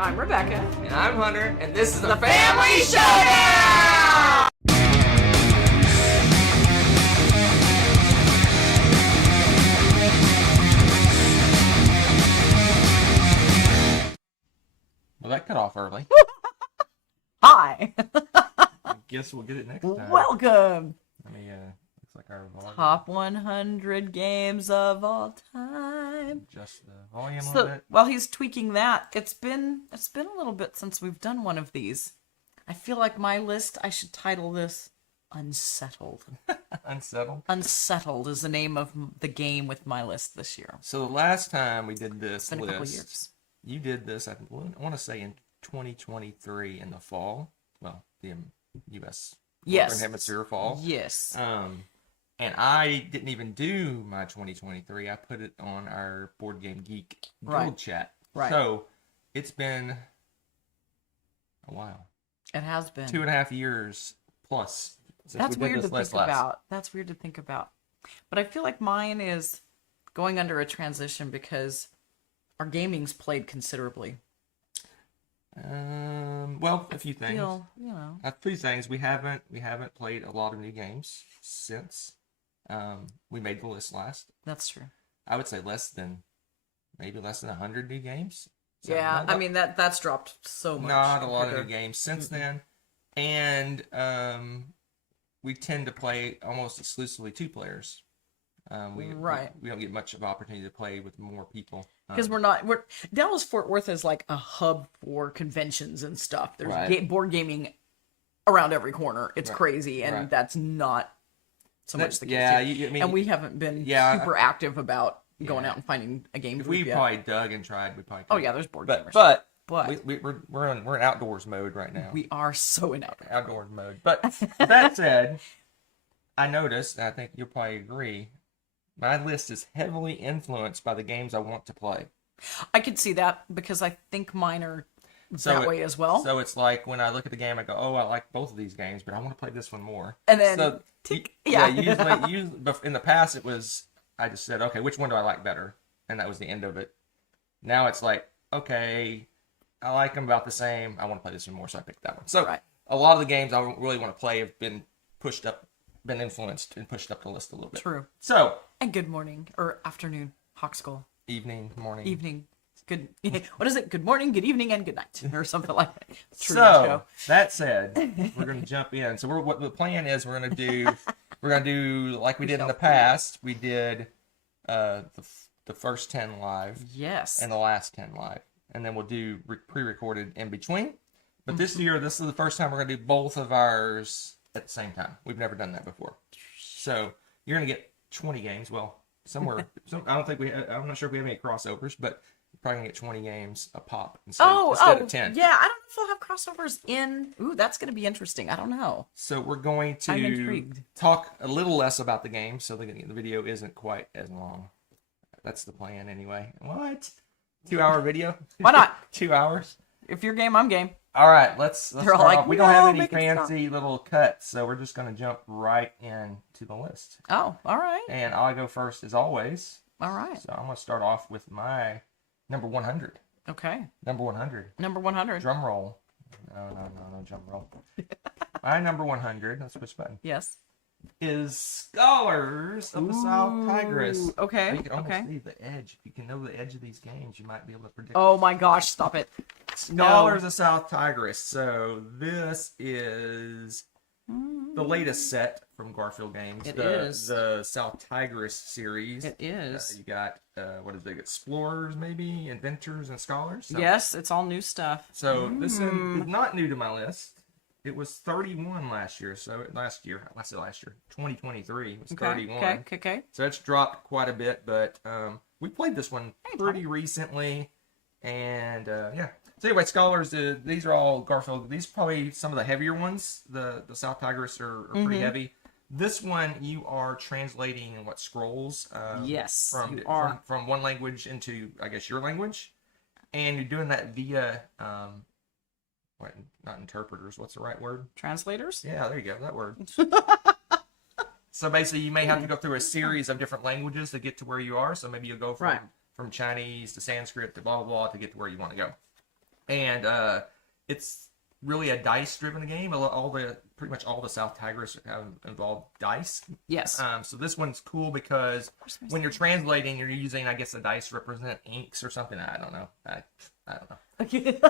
I'm Rebecca. And I'm Hunter, and this is the Family Showdown! Well, that cut off early. Hi. I guess we'll get it next time. Welcome. Looks like our volume. Top 100 games of all time. Adjust the volume a little bit. While he's tweaking that, it's been a little bit since we've done one of these. I feel like my list, I should title this Unsettled. Unsettled? Unsettled is the name of the game with my list this year. So the last time we did this It's been a couple years. You did this, I want to say in 2023 in the fall. Well, the U.S. Northern Hemisphere fall. Yes. And I didn't even do my 2023. I put it on our Board Game Geek guild chat. Right. So it's been a while. It has been 2.5 years plus. That's weird to think about. That's weird to think about. But I feel like mine is going under a transition because our gaming's played considerably. Well, a few things. A few things. We haven't played a lot of new games since we made the list last. That's true. I would say maybe less than 100 new games. So yeah, I mean that's dropped so much. Not a lot of new games since then, and we tend to play almost exclusively 2 players. We don't get much of opportunity to play with more people because we're Dallas Fort Worth is like a hub for conventions and stuff. There's board gaming around every corner. It's crazy, and that's not so much the case. Yeah, and we haven't been super active about going out and finding a game. If we probably dug and tried, we probably. Oh yeah, there's board gamers. But we're in outdoors mode right now. We are so in outdoors mode. But that said, I noticed, and I think you'll probably agree, my list is heavily influenced by the games I want to play. I could see that because I think mine are that way as well. So it's like when I look at the game, I go, "Oh, I like both of these games, but I want to play this one more." And then, usually in the past it was I just said, "Okay, which one do I like better?" And that was the end of it. Now it's like, okay, I like them about the same. I want to play this one more, so I picked that one. So a lot of the games I really want to play have been influenced and pushed up the list a little bit. True. So. And good morning or afternoon, Hawk Skull. Evening, morning. Evening. Good. What is it? Good morning, good evening, and good night, or something like that. So that said, we're going to jump in. So what the plan is, we're going to do like we did in the past. We did the first 10 live. Yes. And the last 10 live, and then we'll do pre-recorded in between. But this year, this is the first time we're going to do both of ours at the same time. We've never done that before. So you're going to get 20 games. Well, somewhere. I'm not sure if we have any crossovers, but you're probably going to get 20 games a pop instead of 10. Yeah, I don't know if we'll have crossovers in. Ooh, that's going to be interesting. I don't know. So we're going to talk a little less about the game so the video isn't quite as long. That's the plan anyway. What? 2-hour video? Why not? 2 hours? If you're game, I'm game. All right, let's start off. We don't have any fancy stop. little cuts, so we're just going to jump right into the list. Oh, all right. And I'll go first as always. All right. So I'm going to start off with my number 100. Okay. Number 100. Number 100. Drum roll. No drum roll. My number 100, let's push button. Yes. Is Scholars of the South Tigris. Okay. You can almost see the edge. If you can know the edge of these games, you might be able to predict. Oh my gosh, stop it. Scholars of South Tigris. So this is the latest set from Garfield Games. It is. The South Tigris series. It is. You got, what is it? Explorers, maybe? Inventors and Scholars? So, yes, it's all new stuff. So this is not new to my list. It was 31 last year. So last year, 2023 was 31. Okay. So it's dropped quite a bit, but we played this one pretty recently. And yeah. So anyway, Scholars, these are all Garfield. These are probably some of the heavier ones. The South Tigris are pretty heavy. This one, you are translating scrolls. Yes, from one language into, I guess, your language. And you're doing that via... not interpreters. What's the right word? Translators? Yeah, there you go. That word. So basically, you may have to go through a series of different languages to get to where you are. So maybe you'll go from Chinese to Sanskrit to blah, blah, blah to get to where you want to go. and it's really a dice-driven game. Pretty much all the South Tigers have involved dice. Yes. So this one's cool because when you're translating, you're using, I guess, the dice to represent inks or something. I don't know. I don't know. Okay.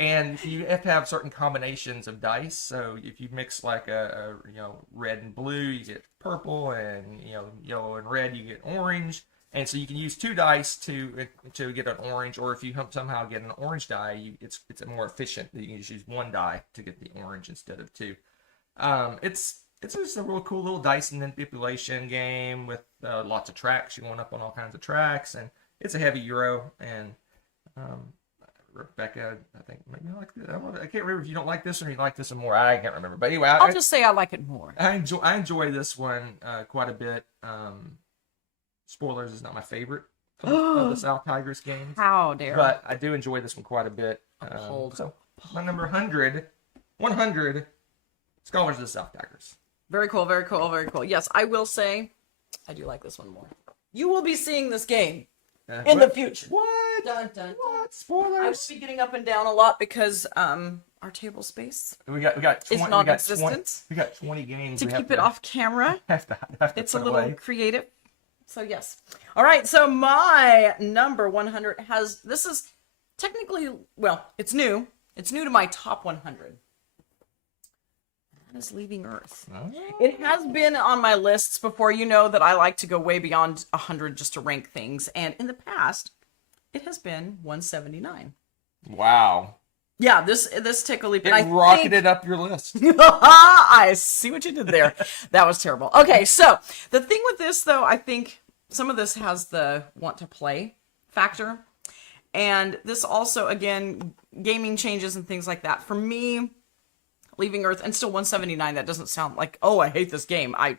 And you have to have certain combinations of dice. So if you mix like a red and blue, you get purple, and yellow and red, you get orange. And so you can use 2 dice to get an orange, or if you somehow get an orange die, it's more efficient. You can just use 1 die to get the orange instead of 2. It's just a real cool little dice manipulation game with lots of tracks. You're going up on all kinds of tracks, and it's a heavy Euro. And Rebecca, I think maybe I like this. I can't remember if you don't like this or you like this one more. I can't remember, but anyway, I'll just say I like it more. I enjoy this one quite a bit. Spoilers is not my favorite of the South Tigers games. How dare! But I do enjoy this one quite a bit. So my number 100, Scholars of the South Tigers. Very cool, very cool, very cool. Yes, I will say, I do like this one more. You will be seeing this game in the future. What? Dun, dun, dun. What? Spoilers? I will be getting up and down a lot because our table space we got 20, is non-existent. We got 20 games to keep it off camera. Have to it's a put little away. creative. So yes. All right. So my number 100 this is technically, well, it's new. It's new to my top 100. That is Leaving Earth. Oh. It has been on my lists before. You know that I like to go way beyond 100 just to rank things. And in the past, it has been 179. Wow. Yeah, this took a leap. It rocketed up your list. I see what you did there. That was terrible. Okay, so the thing with this, though, I think some of this has the want to play factor. And this also, again, gaming changes and things like that. For me, Leaving Earth, and still 179, that doesn't sound like, oh, I hate this game. I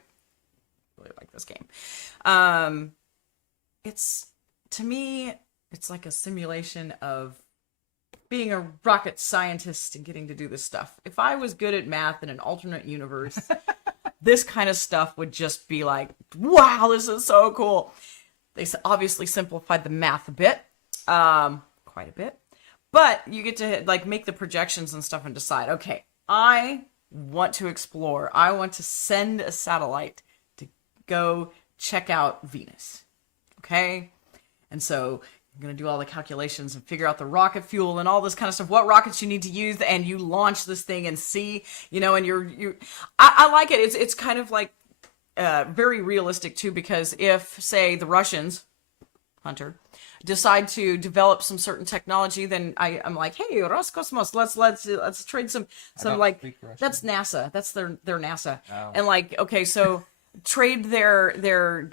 really like this game. To me, it's like a simulation of being a rocket scientist and getting to do this stuff. If I was good at math in an alternate universe, this kind of stuff would just be like, wow, this is so cool. They obviously simplified the math a bit, quite a bit, but you get to like make the projections and stuff and decide, okay, I want to explore. I want to send a satellite to go check out Venus. Okay? And so I'm going to do all the calculations and figure out the rocket fuel and all this kind of stuff, what rockets you need to use, and you launch this thing and see, and I like it. It's kind of like very realistic too, because if, say, the Russians, Hunter, decide to develop some certain technology, then I'm like, hey, Roscosmos, let's trade some like, that's NASA. That's their NASA. Oh. And like, okay, so trade their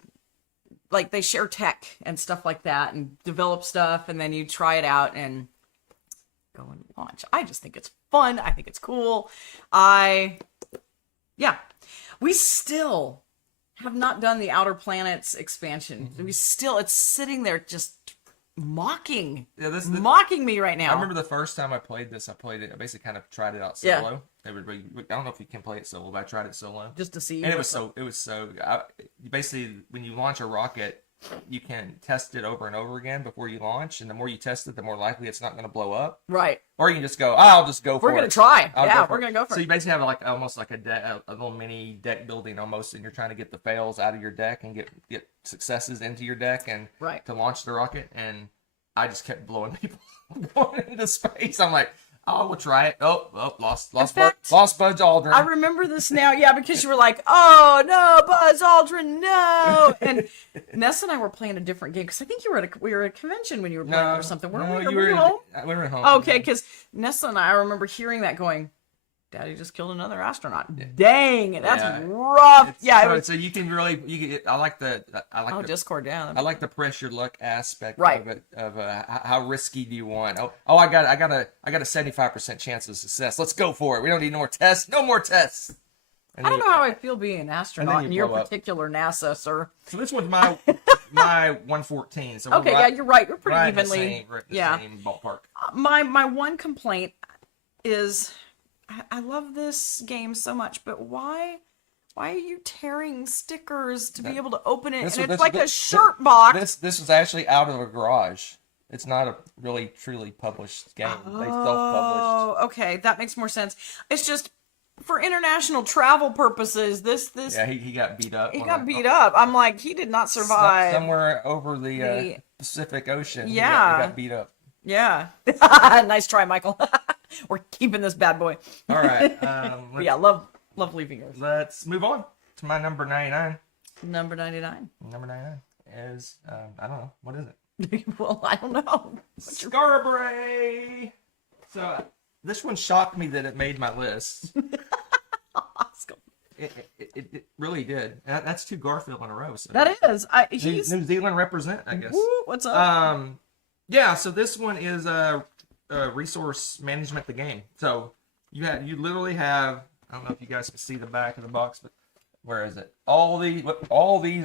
like they share tech and stuff like that and develop stuff, and then you try it out and go and launch. I just think it's fun. I think it's cool. We still have not done the Outer Planets expansion. Mm-hmm. It's sitting there just mocking me right now. I remember the first time I played this, I basically kind of tried it out solo. Yeah. I don't know if you can play it solo, but I tried it solo just to see. And it was so. Basically, when you launch a rocket, you can test it over and over again before you launch, and the more you test it, the more likely it's not going to blow up. Right. Or you can just go, I'll just go for it. We're going to try. We're going to go for it. So you basically have like almost like a little mini deck building almost, and you're trying to get the fails out of your deck and get successes into your deck and to launch the rocket. And I just kept blowing people going into space. I'm like, oh, we'll try it. Oh, lost Buzz Aldrin. I remember this now, because you were like, oh no, Buzz Aldrin, no. And Ness and I were playing a different game because I think we were at a convention when you were playing or something. Were we at home? We were at home. Okay, because Nessa and I remember hearing that going, Daddy just killed another astronaut. Yeah. Dang, that's rough. So you can really, I like the Discord. Yeah, I like the pressure luck aspect right. of it. Of how risky do you want? I got a 75% chance of success. Let's go for it. We don't need more tests. No more tests. I don't know how I feel being an astronaut in your particular NASA, sir. So this one's my 114. So okay, you're right. We're pretty right evenly. Same ballpark. My one complaint is, I love this game so much, but why are you tearing stickers to be able to open it? And it's like a shirt box. This was actually out of a garage. It's not a really truly published game. They self-published. Oh, okay, that makes more sense. It's just for international travel purposes. This Yeah, he got beat up. he got beat up. I'm like, he did not survive. Somewhere over the Pacific Ocean. Yeah. He got beat up. Yeah. Nice try, Michael. We're keeping this bad boy. All right. Yeah, love leaving yours. Let's move on to my number 99. Number 99. Number 99 is, I don't know. What is it? Well, I don't know. Scarborough. So this one shocked me that it made my list. It really did. And that's 2 Garfield in a row. So That is. He's New Zealand represent, I guess. Woo, what's up? Yeah. So this one is resource management. The game. So you literally have. I don't know if you guys can see the back of the box, but where is it? All these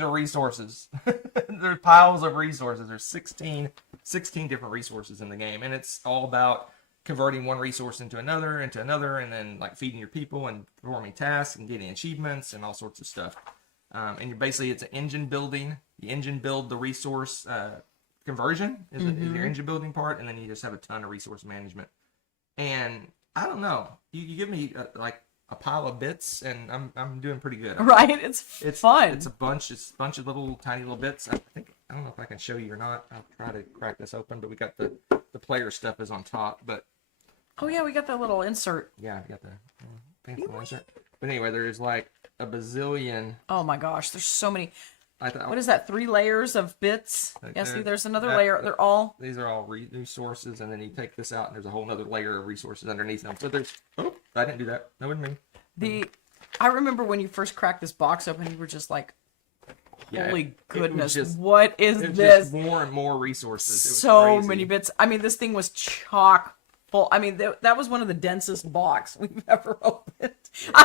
are resources. There's piles of resources. There's 16 different resources in the game, and it's all about converting one resource into another, and then like feeding your people and performing tasks and getting achievements and all sorts of stuff. And you're basically, it's an engine building. You engine build the resource conversion is your engine building part, and then you just have a ton of resource management. And I don't know, you give me like a pile of bits, and I'm doing pretty good. Right? It's fun. It's a bunch of little tiny little bits. I don't know if I can show you or not. I'll try to crack this open, but we got the player stuff is on top, but. Oh yeah, we got that little insert. Yeah, we got the painful insert. But anyway, there's like a bazillion. Oh my gosh, there's so many. What is that? 3 layers of bits? Yeah, see, there's another layer. They're all. These are all resources, and then you take this out, and there's a whole other layer of resources underneath them. So there's. Oh, I didn't do that. That wasn't me. I remember when you first cracked this box open, you were just like, "Holy goodness, just, what is it was this?" Just more and more resources. It was so crazy. many bits. I mean, this thing was chock full. I mean, that was one of the densest box we've ever opened.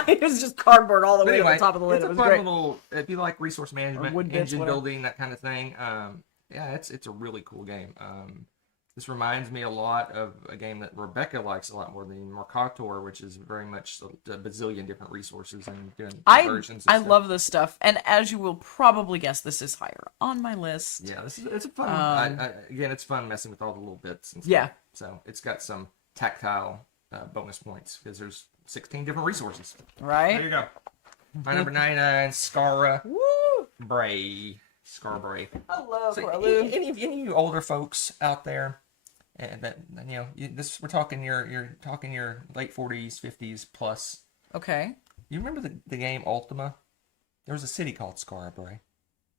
It was just cardboard all the way to the top of the lid. It's it a was fun great. little. If you like resource management, wood bits, engine whatever. building, that kind of thing. Yeah, it's a really cool game. This reminds me a lot of a game that Rebecca likes a lot more than Mercator, which is very much a bazillion different resources and doing conversions. I love this stuff, and as you will probably guess, this is higher on my list. Yeah, it's a fun. Again, it's fun messing with all the little bits. And stuff. Yeah. So it's got some tactile bonus points because there's 16 different resources. Right. There you go. My number 99, Scarborough. Woo! Scarborough. Hello, So Carlu. any of you older folks out there, that we're talking you're talking your late 40s, 50s plus. Okay. You remember the game Ultima? There was a city called Scarborough.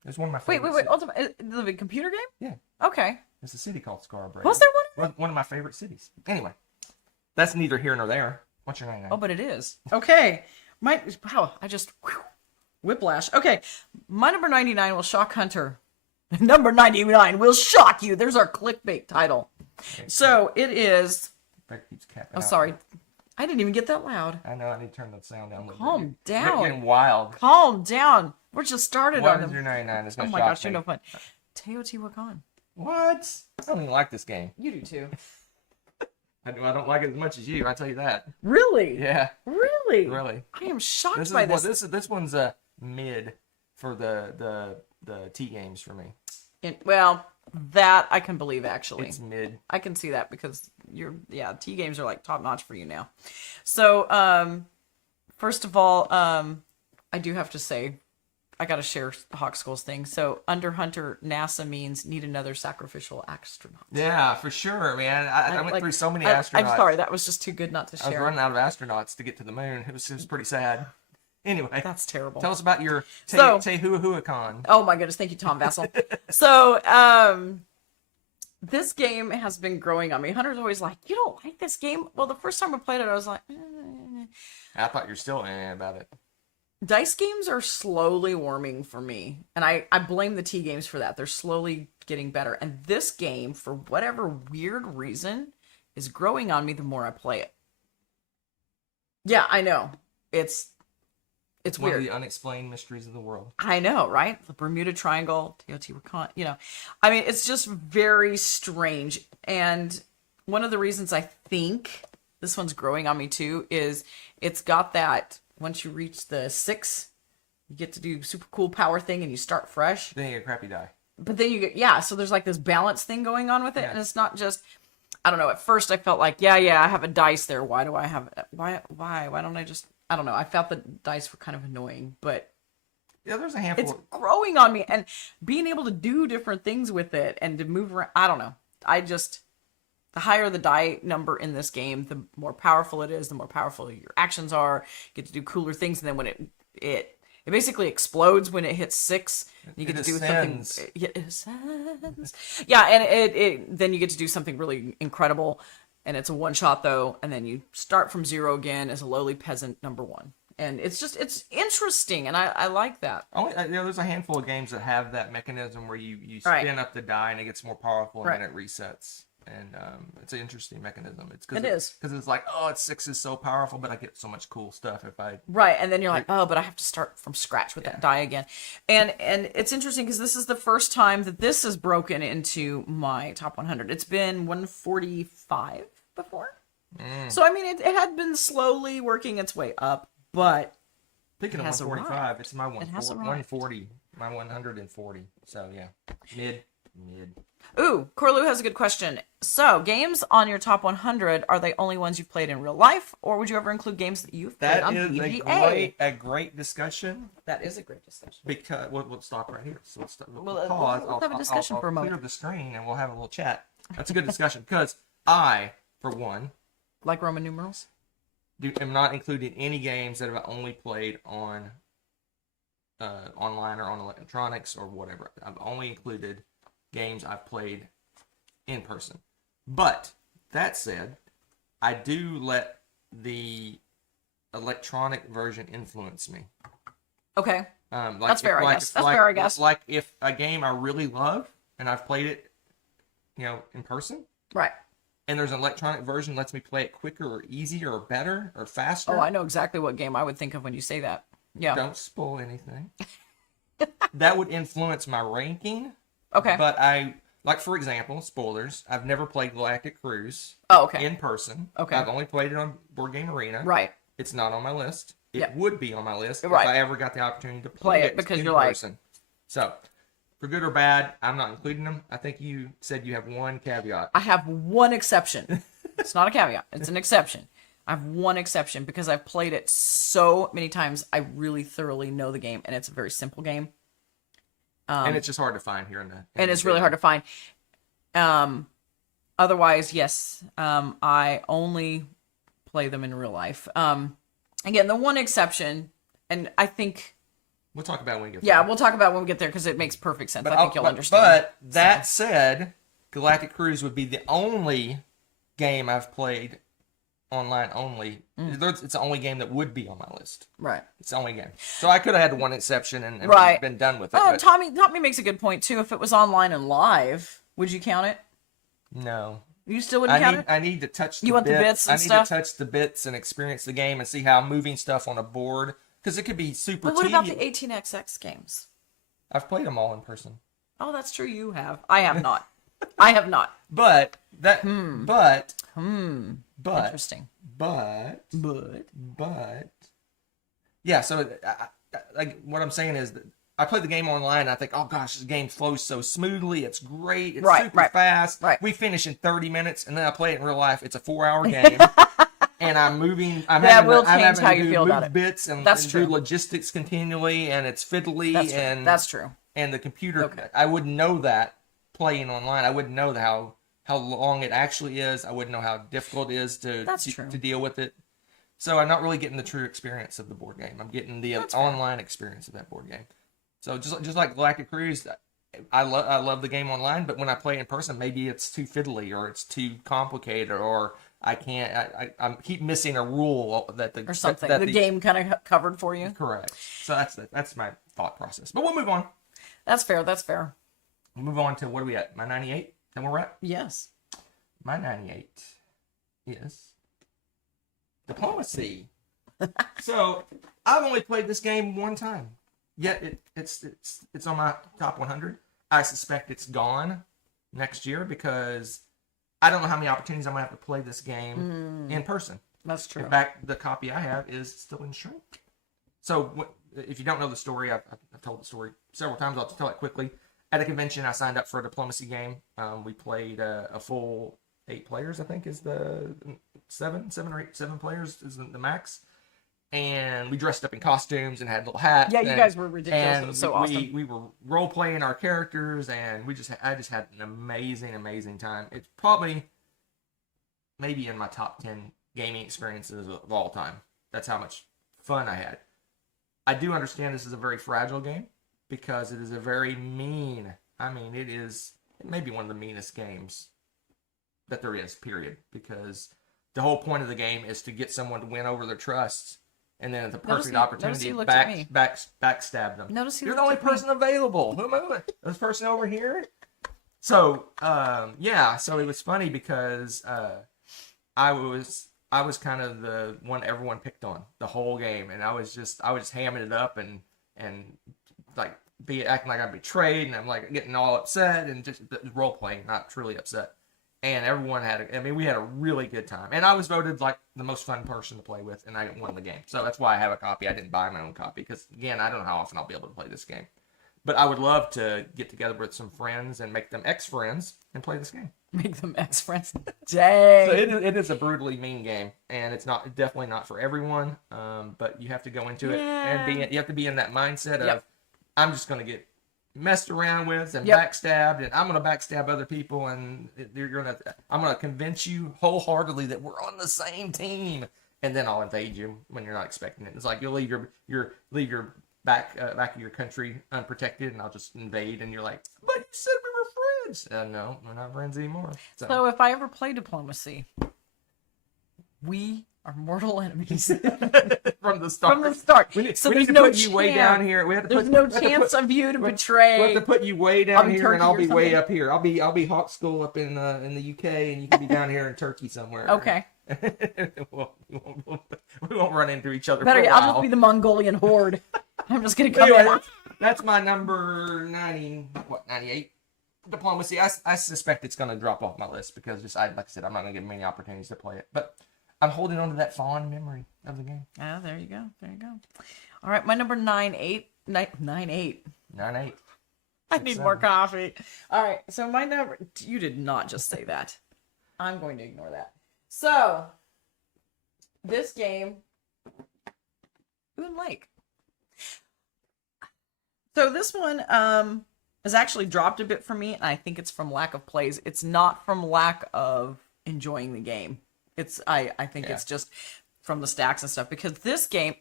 It was one of my Wait. favorite. Ultimate, the computer game? Yeah. Okay. There's a city called Scarborough. Was there one? One of my favorite cities. Anyway, that's neither here nor there. What's your 99? Oh, but it is. Okay. Wow, I just whiplash. Okay. My number 99 will shock Hunter. Number 99 will shock you. There's our clickbait title. Okay, So it is. that keeps capping Oh, out. sorry. I didn't even get that loud. I know. I need to turn that sound down. Calm You're down. getting wild. Calm down. We're just started What on is them. your 99? It's Oh gonna my shock gosh, you're me. no fun. Teotihuacan. What? I don't even like this game. You do too. I don't like it as much as you. I tell you that. Really? Yeah. Really? Really. I am shocked This is by this. this one's a mid for the T games for me. Well, that I can believe actually. It's mid. I can see that because T games are like top notch for you now. So, first of all, I do have to say, I got to share Hawk Skull's thing. So, under Hunter, NASA means need another sacrificial astronaut. Yeah, for sure, man. I went through so many astronauts. I'm sorry, that was just too good not to I was share. running out of astronauts to get to the moon. It was pretty sad. Anyway, That's terrible. tell us about your So- Tehuahuacan. Oh my goodness, thank you, Tom Vassell. So, this game has been growing on me. Hunter's always like, you don't like this game? Well, the first time I played it, I was like, I thought you're still about it. Dice games are slowly warming for me. And I blame the T games for that. They're slowly getting better. And this game, for whatever weird reason, is growing on me the more I play it. Yeah, I know. It's One weird. of the unexplained mysteries of the world. I know, right? The Bermuda Triangle, Teotihuacan, I mean, it's just very strange. And one of the reasons I think this one's growing on me too is it's got that, once you reach the 6, you get to do super cool power thing and you start fresh. Then you get a crappy die. but then you get, so there's like this balance thing going on with it. Yeah. And it's not just, I don't know. At first I felt like, I have a dice there. Why do I have, why don't I just, I don't know. I felt the dice were kind of annoying, but Yeah, there's a handful. it's growing on me, and being able to do different things with it and to move around. I don't know. The higher the die number in this game, the more powerful it is, the more powerful your actions are. You get to do cooler things, and then when it basically explodes when it hits 6. You get to do something. It ascends. Yeah, and it then you get to do something really incredible, and it's a one shot though, and then you start from 0 again as a lowly peasant number 1. And it's interesting, and I like that. There's a handful of games that have that mechanism where you spin up the die and it gets more powerful, and then it resets. And it's an interesting mechanism. It is. Because it's like, 6 is so powerful, but I get so much cool stuff if I... Right, and then you're like, but I have to start from scratch with that die again. And it's interesting because this is the first time that this is broken into my top 100. It's been 145 before. So, I mean, it had been slowly working its way up, but... Speaking of 145, it's my 140. My 140. So, yeah. Mid. Ooh, Corlu has a good question. So, games on your top 100, are they only ones you've played in real life, or would you ever include games that you've played on VGA? That is a great discussion. That is a great discussion. Because we'll stop right here. So we'll have a discussion for a moment. I'll clear the screen and we'll have a little chat. That's a good discussion because I, for one, like Roman numerals, am not including any games that I've only played on online or on electronics or whatever. I've only included games I've played in person. But that said, I do let the electronic version influence me. Okay. That's fair, I guess. That's fair, I guess. Like if a game I really love and I've played it, in person. Right. And there's an electronic version that lets me play it quicker or easier or better or faster. Oh, I know exactly what game I would think of when you say that. Yeah. Don't spoil anything. That would influence my ranking. Okay. But for example, spoilers, I've never played Galactic Cruise in person. Okay. I've only played it on Board Game Arena. Right. It's not on my list. It would be on my list if right. I ever got the opportunity to play it because in you're person. So, for good or bad, I'm not including them. I think you said you have one caveat. I have one exception. It's not a caveat. It's an exception. I have one exception because I've played it so many times. I really thoroughly know the game, and it's a very simple game. And it's just hard to find here in the... And it's really hard to find. Otherwise, yes, I only play them in real life. Again, the one exception, and I think... We'll talk about it when we get there. Yeah, we'll talk about it when we get there because it makes perfect sense. I think you'll understand. But that said, Galactic Cruise would be the only game I've played online only. It's the only game that would be on my list. Right. It's the only game. So I could have had one exception and been done with it. Oh, Tommy makes a good point too. If it was online and live, would you count it? No. You still wouldn't count it? I need to touch the bits. You want the bits and stuff? I need to touch the bits and experience the game and see how I'm moving stuff on a board. Because it could be super But what tedious. about the 18XX games? I've played them all in person. Oh, that's true. You have. I have not. I have not. But that. Interesting. But. Yeah. So, like, what I'm saying is that I play the game online and I think, oh gosh, this game flows so smoothly. It's great. It's super fast. Right. We finish in 30 minutes, and then I play it in real life. It's a 4-hour game. And I'm moving. I'm will having change how to you feel about it. Bits and do logistics continually, and it's fiddly. That's true. And the computer, I wouldn't know that playing online. I wouldn't know how long it actually is. I wouldn't know how difficult it is to deal with it. So I'm not really getting the true experience of the board game. I'm getting the online experience of that board game. So just like Galactic Cruise, I love the game online, but when I play in person, maybe it's too fiddly or it's too complicated or I can't. I keep missing a rule that or something. The game kind of covered for you. Correct. So that's my thought process. But we'll move on. That's fair. That's fair. We'll move on to what are we at? My 98. Then we're at. Yes. My 98 is Diplomacy. So I've only played this game one time. Yet it's on my top 100. I suspect it's gone next year because I don't know how many opportunities I'm going to have to play this game in person. That's true. In fact, the copy I have is still in shrink. So if you don't know the story, I've told the story several times. I'll tell it quickly. at a convention, I signed up for a diplomacy game. We played a full 8 players, I think is the 7 players is the max. And we dressed up in costumes and had little hats. Yeah, you guys were ridiculous. And it was so awesome. We were role playing our characters, and I just had an amazing time. It's probably maybe in my top 10 gaming experiences of all time. That's how much fun I had. I do understand this is a very fragile game because it is a very mean. I mean, it may be one of the meanest games that there is, period. Because the whole point of the game is to get someone to win over their trust. And then at the perfect opportunity, backstab them. You're the only person available. Who am I? This person over here? So, so it was funny because I was kind of the one everyone picked on the whole game, and I was just hamming it up and like acting like I'm betrayed, and I'm like getting all upset and just role playing, not truly upset. And everyone we had a really good time. And I was voted like the most fun person to play with, and I won the game. So that's why I have a copy. I didn't buy my own copy because, again, I don't know how often I'll be able to play this game. But I would love to get together with some friends and make them ex-friends and play this game. Make them ex-friends. Dang. So it is a brutally mean game, and it's definitely not for everyone. But you have to go into it and you have to be in that mindset of, I'm just going to get messed around with and backstabbed, and I'm going to backstab other people, and I'm going to convince you wholeheartedly that we're on the same team, and then I'll invade you when you're not expecting it. It's like you'll leave your back of your country unprotected, and I'll just invade, and you're like, but you said we were friends. No, we're not friends anymore. So if I ever play diplomacy, we are mortal enemies from the start. From the start. We need so to put you way down here. There's no chance of you to betray. We have to put you way down here, and I'll be way up here. I'll be Hawk School up in the UK, and you can be down here in Turkey somewhere. Okay. we won't run into each other. Better, for a while. I'll just be the Mongolian horde. I'm just gonna come in. That's my number 98. Diplomacy. I suspect it's gonna drop off my list because like I said, I'm not gonna get many opportunities to play it, but I'm holding on to that fond memory of the game. Ah, there you go. All right, my number 98. 98. I need more coffee. All right, so my number. You did not just say that. I'm going to ignore that. So, this game. Boone Lake. So this one has actually dropped a bit for me, and I think it's from lack of plays. It's not from lack of enjoying the game. I think it's just from the stacks and stuff, because this game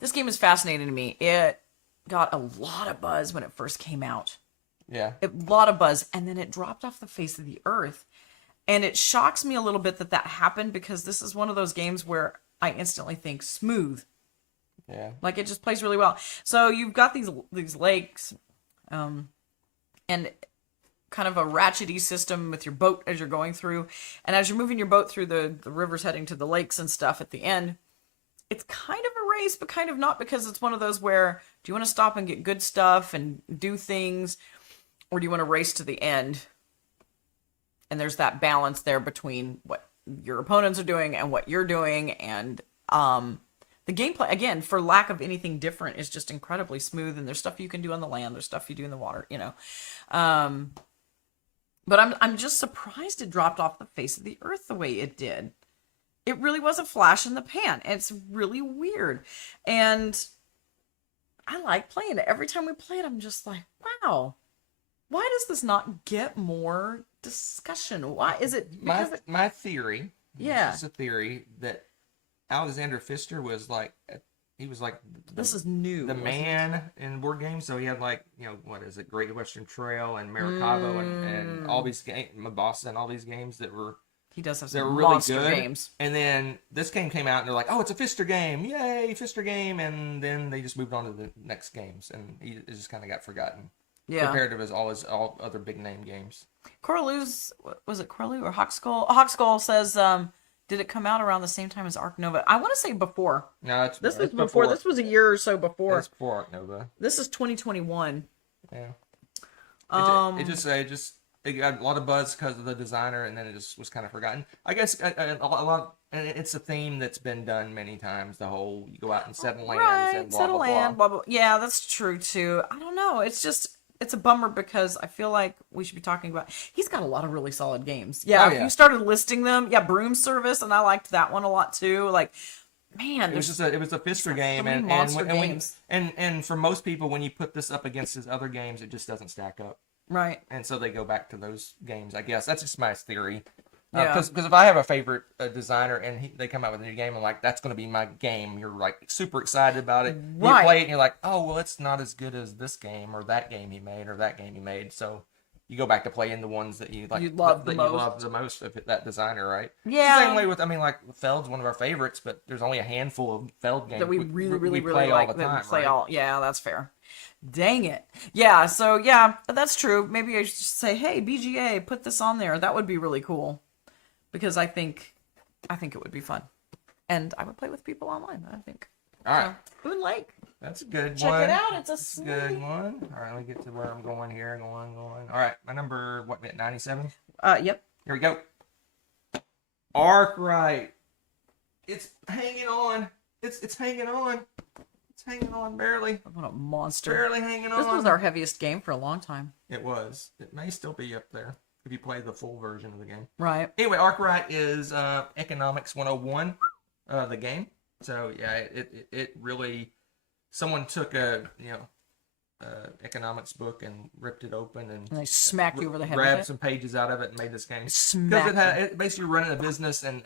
is fascinating to me. It got a lot of buzz when it first came out. Yeah. A lot of buzz, and then it dropped off the face of the earth. And it shocks me a little bit that happened, because this is one of those games where I instantly think smooth. Yeah. Like, it just plays really well. So you've got these lakes, and kind of a ratchety system with your boat as you're going through. And as you're moving your boat through the rivers heading to the lakes and stuff at the end, it's kind of a race, but kind of not, because it's one of those where, do you want to stop and get good stuff and do things, or do you want to race to the end? And there's that balance there between what your opponents are doing and what you're doing. And the gameplay, again, for lack of anything different, is just incredibly smooth. And there's stuff you can do on the land. There's stuff you do in the water, But I'm just surprised it dropped off the face of the earth the way it did. It really was a flash in the pan. It's really weird. And I like playing it. Every time we play it, I'm just like, wow, why does this not get more discussion? Why is it? My theory, yeah, it's a theory that Alexander Pfister was like, this is new. The man in board games. So he had what is it? Great Western Trail and Maracaibo and all these games, Mabasa and all these games that were. He does have some monster really good games. And then this game came out and they're like, oh, it's a Pfister game. Yay, Pfister game. And then they just moved on to the next games, and it just kind of got forgotten. Yeah. Compared to all other big name games. Coraloo's, was it Coraloo or Hawk Skull? Hawk Skull says, did it come out around the same time as Ark Nova? I want to say before. No, it's before. This was a year or so before. It's before Ark Nova. This is 2021. Yeah. It got a lot of buzz because of the designer, and then it just was kind of forgotten. I guess a lot, and it's a theme that's been done many times. The whole, you go out and settle lands and blah, settle blah, land, blah. blah, blah. Yeah, that's true too. I don't know. It's just, it's a bummer because I feel like we should be talking about. He's got a lot of really solid games. Yeah, Oh, if yeah. you started listing them, yeah, Broom Service, and I liked that one a lot too. Like, man, It was just it was a Fister game, many and monster and, when, games. and for most people, when you put this up against his other games, it just doesn't stack up, right. and so they go back to those games. I guess that's just my theory. Yeah. Because if I have a favorite designer and they come out with a new game, I'm like, that's going to be my game. You're like super excited about it. Right. You play it and you're like, oh, well, it's not as good as this game or that game he made or that game he made. So you go back to playing the ones that you like, You love that the you most. love the most of that designer, right? Yeah. Same way with, I mean, like Feld's one of our favorites, but there's only a handful of Feld games That we really play like all the time. that we play right? all. Yeah, that's fair. Dang it. Yeah, so yeah, that's true. Maybe I should just say, hey, BGA, put this on there. That would be really cool. Because I think it would be fun. And I would play with people online, I think. All right. So, Boone Lake. That's a good Check one. it out. It's a That's a good sweet. one. All right, let me get to where I'm going here. Going. All right, my number, 97? Yep. Here we go. Arkwright. It's hanging on. It's hanging on. It's hanging on barely. What a monster. Barely hanging on. This was our heaviest game for a long time. It was. It may still be up there if you play the full version of the game. Right. Anyway, Arkwright is Economics 101, the game. So yeah, it really, someone took a economics book and ripped it open and they smacked you over the head with grabbed it. some pages out of it and made this game. Smacked Because it basically you're running a business and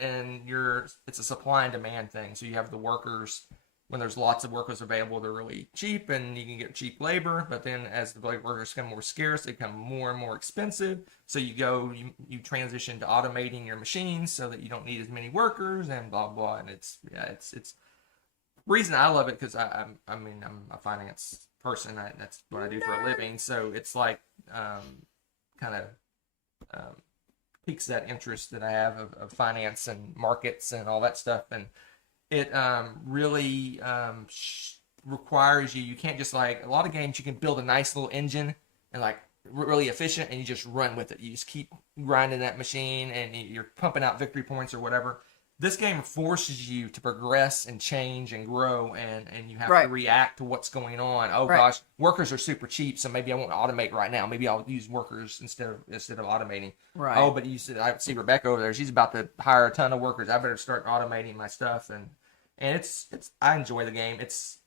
it's a supply and demand thing. So you have the workers. When there's lots of workers available, they're really cheap and you can get cheap labor. But then as the workers become more scarce, they become more and more expensive. So you transition to automating your machines so that you don't need as many workers and blah blah. And it's reason I love it because I'm a finance person. That's what I do for a living. So it's like kind of piques that interest that I have of finance and markets and all that stuff. And it really requires you can't just like a lot of games you can build a nice little engine and like really efficient and you just run with it. You just keep grinding that machine and you're pumping out victory points or whatever. This game forces you to progress and change and grow and you have to react to what's going on. Oh gosh, workers are super cheap, so maybe I won't automate right now. Maybe I'll use workers instead of automating. Right. Oh, but I see Rebecca over there. She's about to hire a ton of workers. I better start automating my stuff and it's I enjoy the game. It's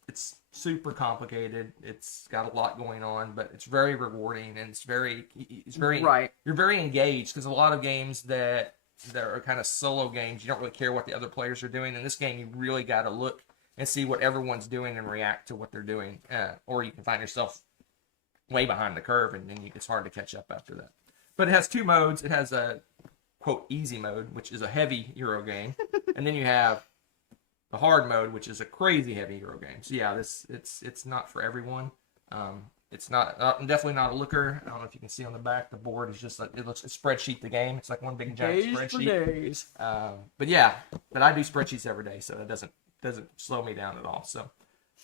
super complicated. It's got a lot going on, but it's very rewarding and it's very you're very engaged because a lot of games that are kind of solo games, you don't really care what the other players are doing. In this game, you really got to look and see what everyone's doing and react to what they're doing, or you can find yourself way behind the curve and then it's hard to catch up after that. But it has two modes. It has a quote easy mode, which is a heavy Euro game, and then you have the hard mode, which is a crazy heavy Euro game. So yeah, it's not for everyone. It's not definitely not a looker. I don't know if you can see on the back. The board is just like it looks a spreadsheet. The game. It's like one big giant spreadsheet. But I do spreadsheets every day, so it doesn't slow me down at all. So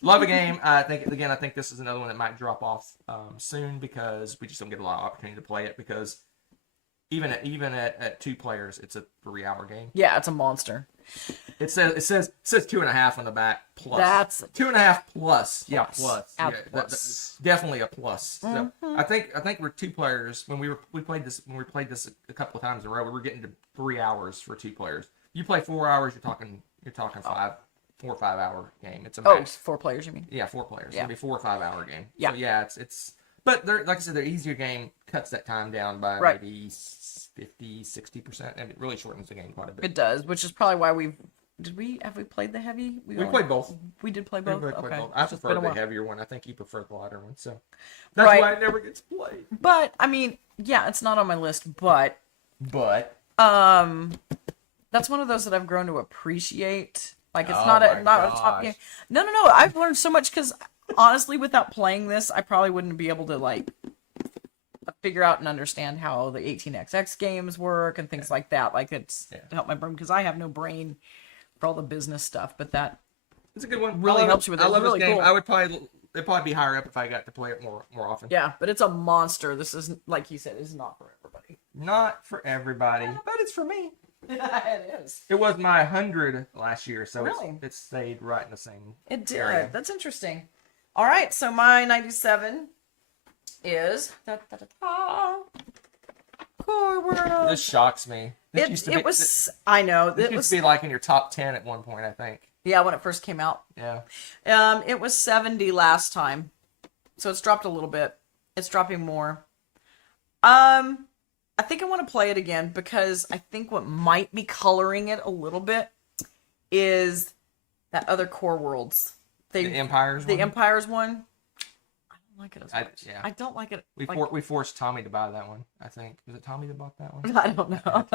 love a game. I think this is another one that might drop off soon because we just don't get a lot of opportunity to play it because. Even at 2 players, it's a 3-hour game. Yeah, it's a monster. It says 2.5 on the back plus. That's 2.5 plus. Yeah, plus. A Yeah, plus. definitely a plus. Mm-hmm. So I think we're 2 players when we played this a couple of times in a row. We were getting to 3 hours for 2 players. You play 4 hours, you're talking 4 or 5 hour game. It's a max. 4 players, you mean? Yeah, 4 players. Yeah. It'll be 4 or 5 hour game. Yeah. So yeah, it's. But like I said, their easier game cuts that time down by maybe 50-60%, and it really shortens the game quite a bit. It does, which is probably why have we played the heavy? We played both. We did play both. We played Okay. both. I It's prefer been a the while. heavier one. I think you prefer the lighter one, so that's why it never gets played. But I mean, yeah, it's not on my list, but that's one of those that I've grown to appreciate. Like it's not a top game. No. I've learned so much because honestly, without playing this, I probably wouldn't be able to like figure out and understand how the 18xx games work and things like that. Like it's to help my brain because I have no brain for all the business stuff. But that it's a good one. Really helps you with it. I love It's really this game. cool. I would it'd probably be higher up if I got to play it more often. Yeah, but it's a monster. This isn't like you said. It's not for everybody. Not for everybody, but it's for me. It is. It was my 100 last year, so Really? it stayed right in the same It did. area. That's interesting. All right, so my 97 is Core World. This shocks me. This used to be, I know. This used to be like in your top 10 at one point, I think. Yeah, when it first came out. Yeah. It was 70 last time. So it's dropped a little bit. It's dropping more. I think I want to play it again because I think what might be coloring it a little bit is that other Core Worlds. The Empires one? The Empires one. I don't like it as much. Yeah. I don't like it. We forced Tommy to buy that one, I think. Was it Tommy that bought that one? I don't know.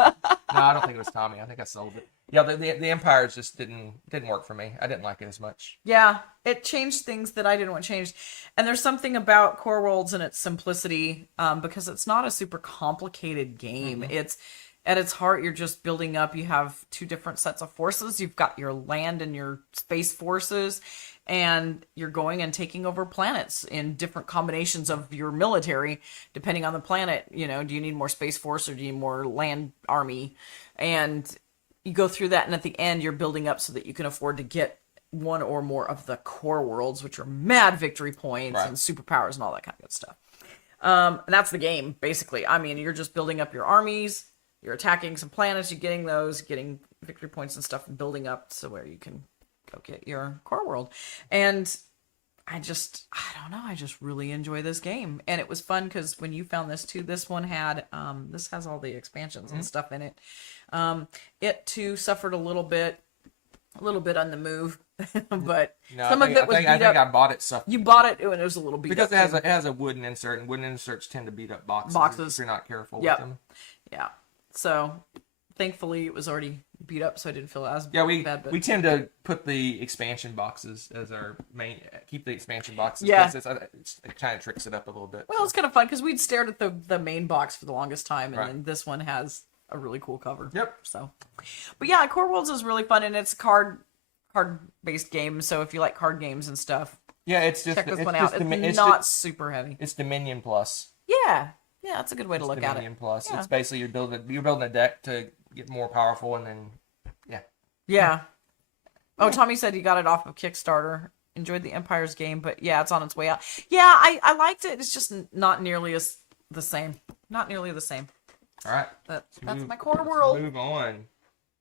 No, I don't think it was Tommy. I think I sold it. Yeah, the Empires just didn't work for me. I didn't like it as much. Yeah, it changed things that I didn't want changed. And there's something about Core Worlds and its simplicity, because it's not a super complicated game. Mm-hmm. It's at its heart, you're just building up. You have two different sets of forces. You've got your land and your space forces, and you're going and taking over planets in different combinations of your military, depending on the planet. You know, do you need more space force or do you need more land army? And you go through that, and at the end, you're building up so that you can afford to get one or more of the core worlds, which are mad victory points and superpowers and all that kind of good stuff. And that's the game, basically. I mean, you're just building up your armies. You're attacking some planets, you're getting those, getting victory points and stuff, and building up so where you can go get your core world. And I don't know, I just really enjoy this game. And it was fun because when you found this too, this one had, this has all the expansions and stuff in it. It too suffered a little bit on the move, but some of it was beat up. I think I bought it. You bought it when it was a little beat because up. Because it has a wooden insert, and wooden inserts tend to beat up boxes if you're not careful with them. Yeah. So, thankfully, it was already beat up, so I didn't feel as bad. But... we tend to put the expansion boxes as our main. Keep the expansion boxes. Yeah. It kind of tricks it up a little bit. Well, it's kind of fun because we'd stared at the main box for the longest time, and then this one has a really cool cover. Yep. So, but yeah, Core Worlds is really fun, and it's a card-based game. So if you like card games and stuff, yeah, it's just check this one out. It's not super heavy. It's Dominion Plus. Yeah. Yeah, that's a good way to look at it. Dominion Plus. Yeah. It's basically you're building a deck to get more powerful, and then yeah. Oh, Tommy said he got it off of Kickstarter. Enjoyed the Empires game, but yeah, it's on its way out. Yeah, I liked it. It's just not nearly the same. Not nearly the same. All right, that's my Core World. Move on.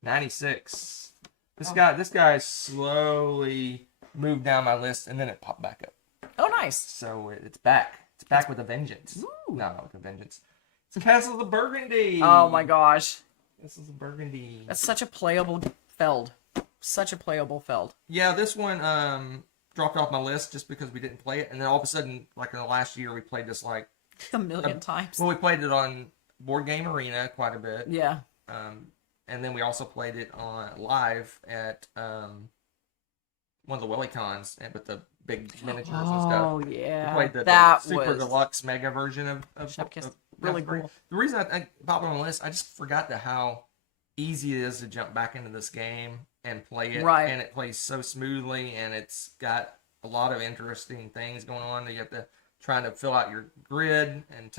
96. This guy slowly moved down my list, and then it popped back up. Oh, nice. So it's back. It's back with a vengeance. Ooh. No, not with a vengeance. It's Castles of Burgundy. Oh my gosh. Castles of Burgundy. That's such a playable Feld. Such a playable Feld. Yeah, this one dropped off my list just because we didn't play it, and then all of a sudden, like in the last year, we played this like a million times. Well, we played it on Board Game Arena quite a bit. Yeah. And then we also played it on live at one of the WillyCons with the big miniatures and stuff. Oh yeah, we played the super deluxe mega version of really cool. The reason I popped on the list, I just forgot how easy it is to jump back into this game and play it, and it plays so smoothly, and it's got a lot of interesting things going on. You have to try to fill out your grid and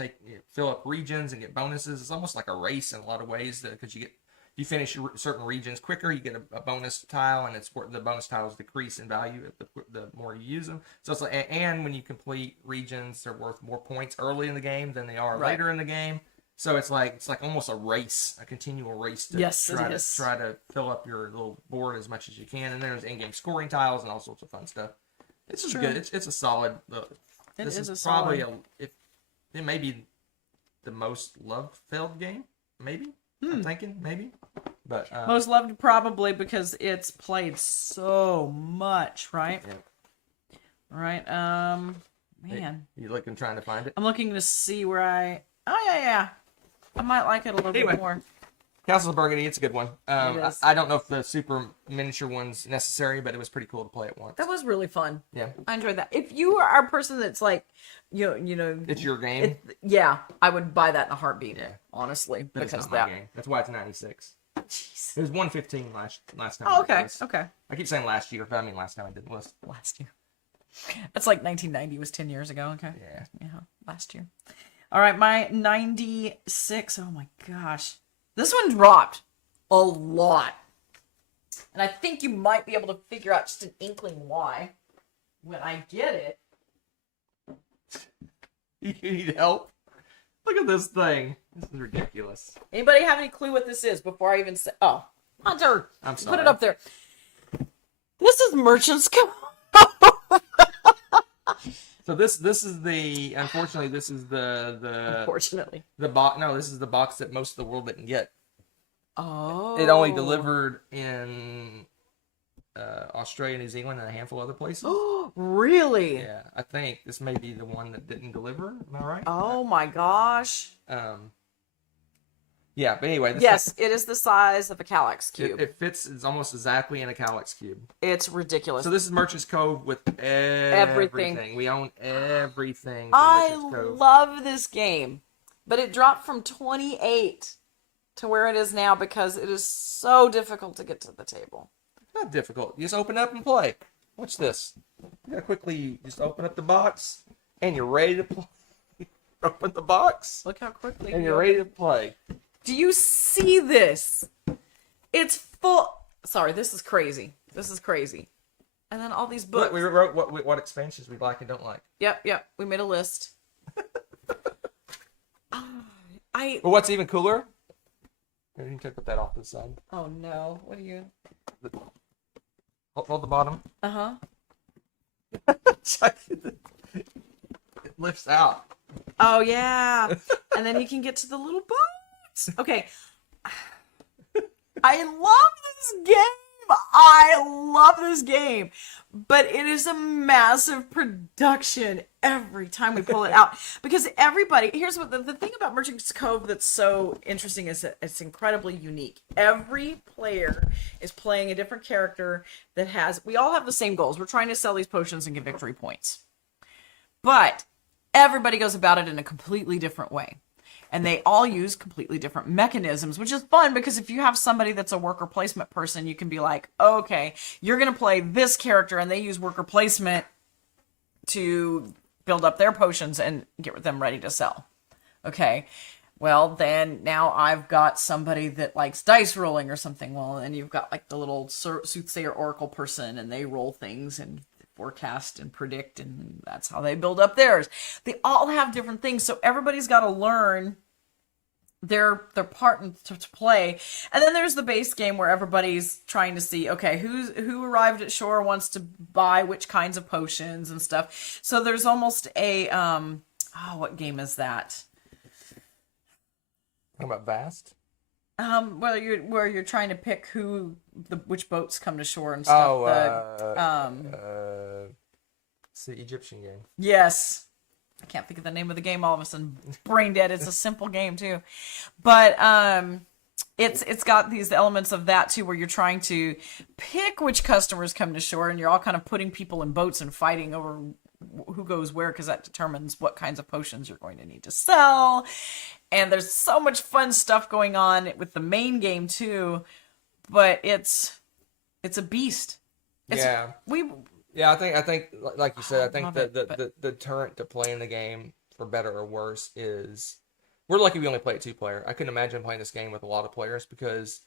fill up regions and get bonuses. It's almost like a race in a lot of ways because you finish certain regions quicker, you get a bonus tile, and the bonus tiles decrease in value the more you use them. So it's like, and when you complete regions, they're worth more points early in the game than they are later in the game. So it's like almost a race, a continual race to try to fill up your little board as much as you can. And then there's in-game scoring tiles and all sorts of fun stuff. It's just good. It's a solid. This is probably it may be the most loved Feld game, maybe. I'm thinking maybe, but most loved probably because it's played so much, right? Yeah. Right. Man, you looking trying to find it? I'm looking to see where Oh yeah. I might like it a little bit more. Castles of Burgundy, it's a good one. I don't know if the super miniature one's necessary, but it was pretty cool to play it once. That was really fun. Yeah, I enjoyed that. If you are a person that's like, you know, it's your game. I would buy that in a heartbeat. Yeah, honestly, but because it's not my game. That's why it's 96. Jeez. It was 115 last time. Oh, okay. Okay. I keep saying last year, but I mean last time I did the list. Last year. That's like 1990 was 10 years ago. Okay. Yeah. Last year. All right, my 96. Oh my gosh. This one dropped a lot. And I think you might be able to figure out just an inkling why when I get it. You need help? Look at this thing. This is ridiculous. Anybody have any clue what this is before I even say? Oh, Hunter, I'm sorry. put it up there. This is Merchant's Cove. So this is the, unfortunately, this is the Unfortunately. the box. No, this is the box that most of the world didn't get. Oh. It only delivered in Australia, New Zealand, and a handful of other places. Oh, really? Yeah, I think this may be the one that didn't deliver. Am I right? Oh my gosh. Yeah, but anyway. Yes, it is the size of a Kallax cube. It fits. It's almost exactly in a Kallax cube. It's ridiculous. So this is Merchant's Cove with everything. We own everything. I Cove. love this game, but it dropped from 28 to where it is now because it is so difficult to get to the table. Not difficult. You just open up and play. Watch this. You gotta quickly just open up the box, and you're ready to play. Open the box. Look how quickly. And you're ready to play. Do you see this? It's full. Sorry, this is crazy. This is crazy. And then all these books. Look, we wrote what expansions we like and don't like. Yep. We made a list. But what's even cooler? You can put that off to the side. Oh no! What are you? Hold the bottom. It lifts out. Oh yeah, and then you can get to the little box. Okay, I love this game. But it is a massive production every time we pull it out because everybody. Here's what the thing about Merchant's Cove that's so interesting is that it's incredibly unique. Every player is playing a different character that has. We all have the same goals. We're trying to sell these potions and get victory points, but everybody goes about it in a completely different way. And they all use completely different mechanisms, which is fun because if you have somebody that's a worker placement person, you can be like, okay, you're going to play this character and they use worker placement to build up their potions and get them ready to sell. Okay, well, then now I've got somebody that likes dice rolling or something. Well, and you've got like the little soothsayer oracle person and they roll things and forecast and predict, and that's how they build up theirs. They all have different things, so everybody's got to learn their part to play. And then there's the base game where everybody's trying to see, okay, who arrived at shore wants to buy which kinds of potions and stuff. So there's almost a what game is that? Talking about Vast? Where you're trying to pick which boats come to shore and stuff. It's the Egyptian game. Yes. I can't think of the name of the game all of a sudden. Brain dead. It's a simple game too. But it's got these elements of that too, where you're trying to pick which customers come to shore and you're all kind of putting people in boats and fighting over who goes where, because that determines what kinds of potions you're going to need to sell. And there's so much fun stuff going on with the main game too, but it's a beast. Yeah, I think like you said, I think the deterrent to playing the game, for better or worse, is we're lucky we only play it 2-player. I couldn't imagine playing this game with a lot of players, because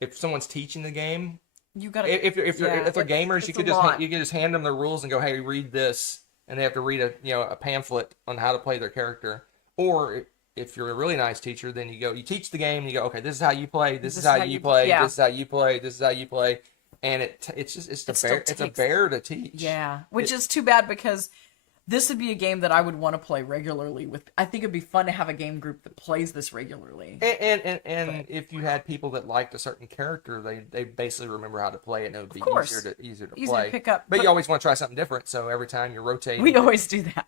if someone's teaching the game, you gotta. If they're gamers, you could just hand them the rules and go, hey, read this, and they have to read a pamphlet on how to play their character. Or if you're a really nice teacher, then you teach the game and you go, okay, this is how you play, this is how you play, this is how you play, this is how you play, and it's a bear to teach. Yeah, which is too bad, because this would be a game that I would want to play regularly with. I think it'd be fun to have a game group that plays this regularly. And if you had people that liked a certain character, they basically remember how to play it, and it would be easier to play. To pick up. But you always want to try something different, so every time you're rotating. We always do that.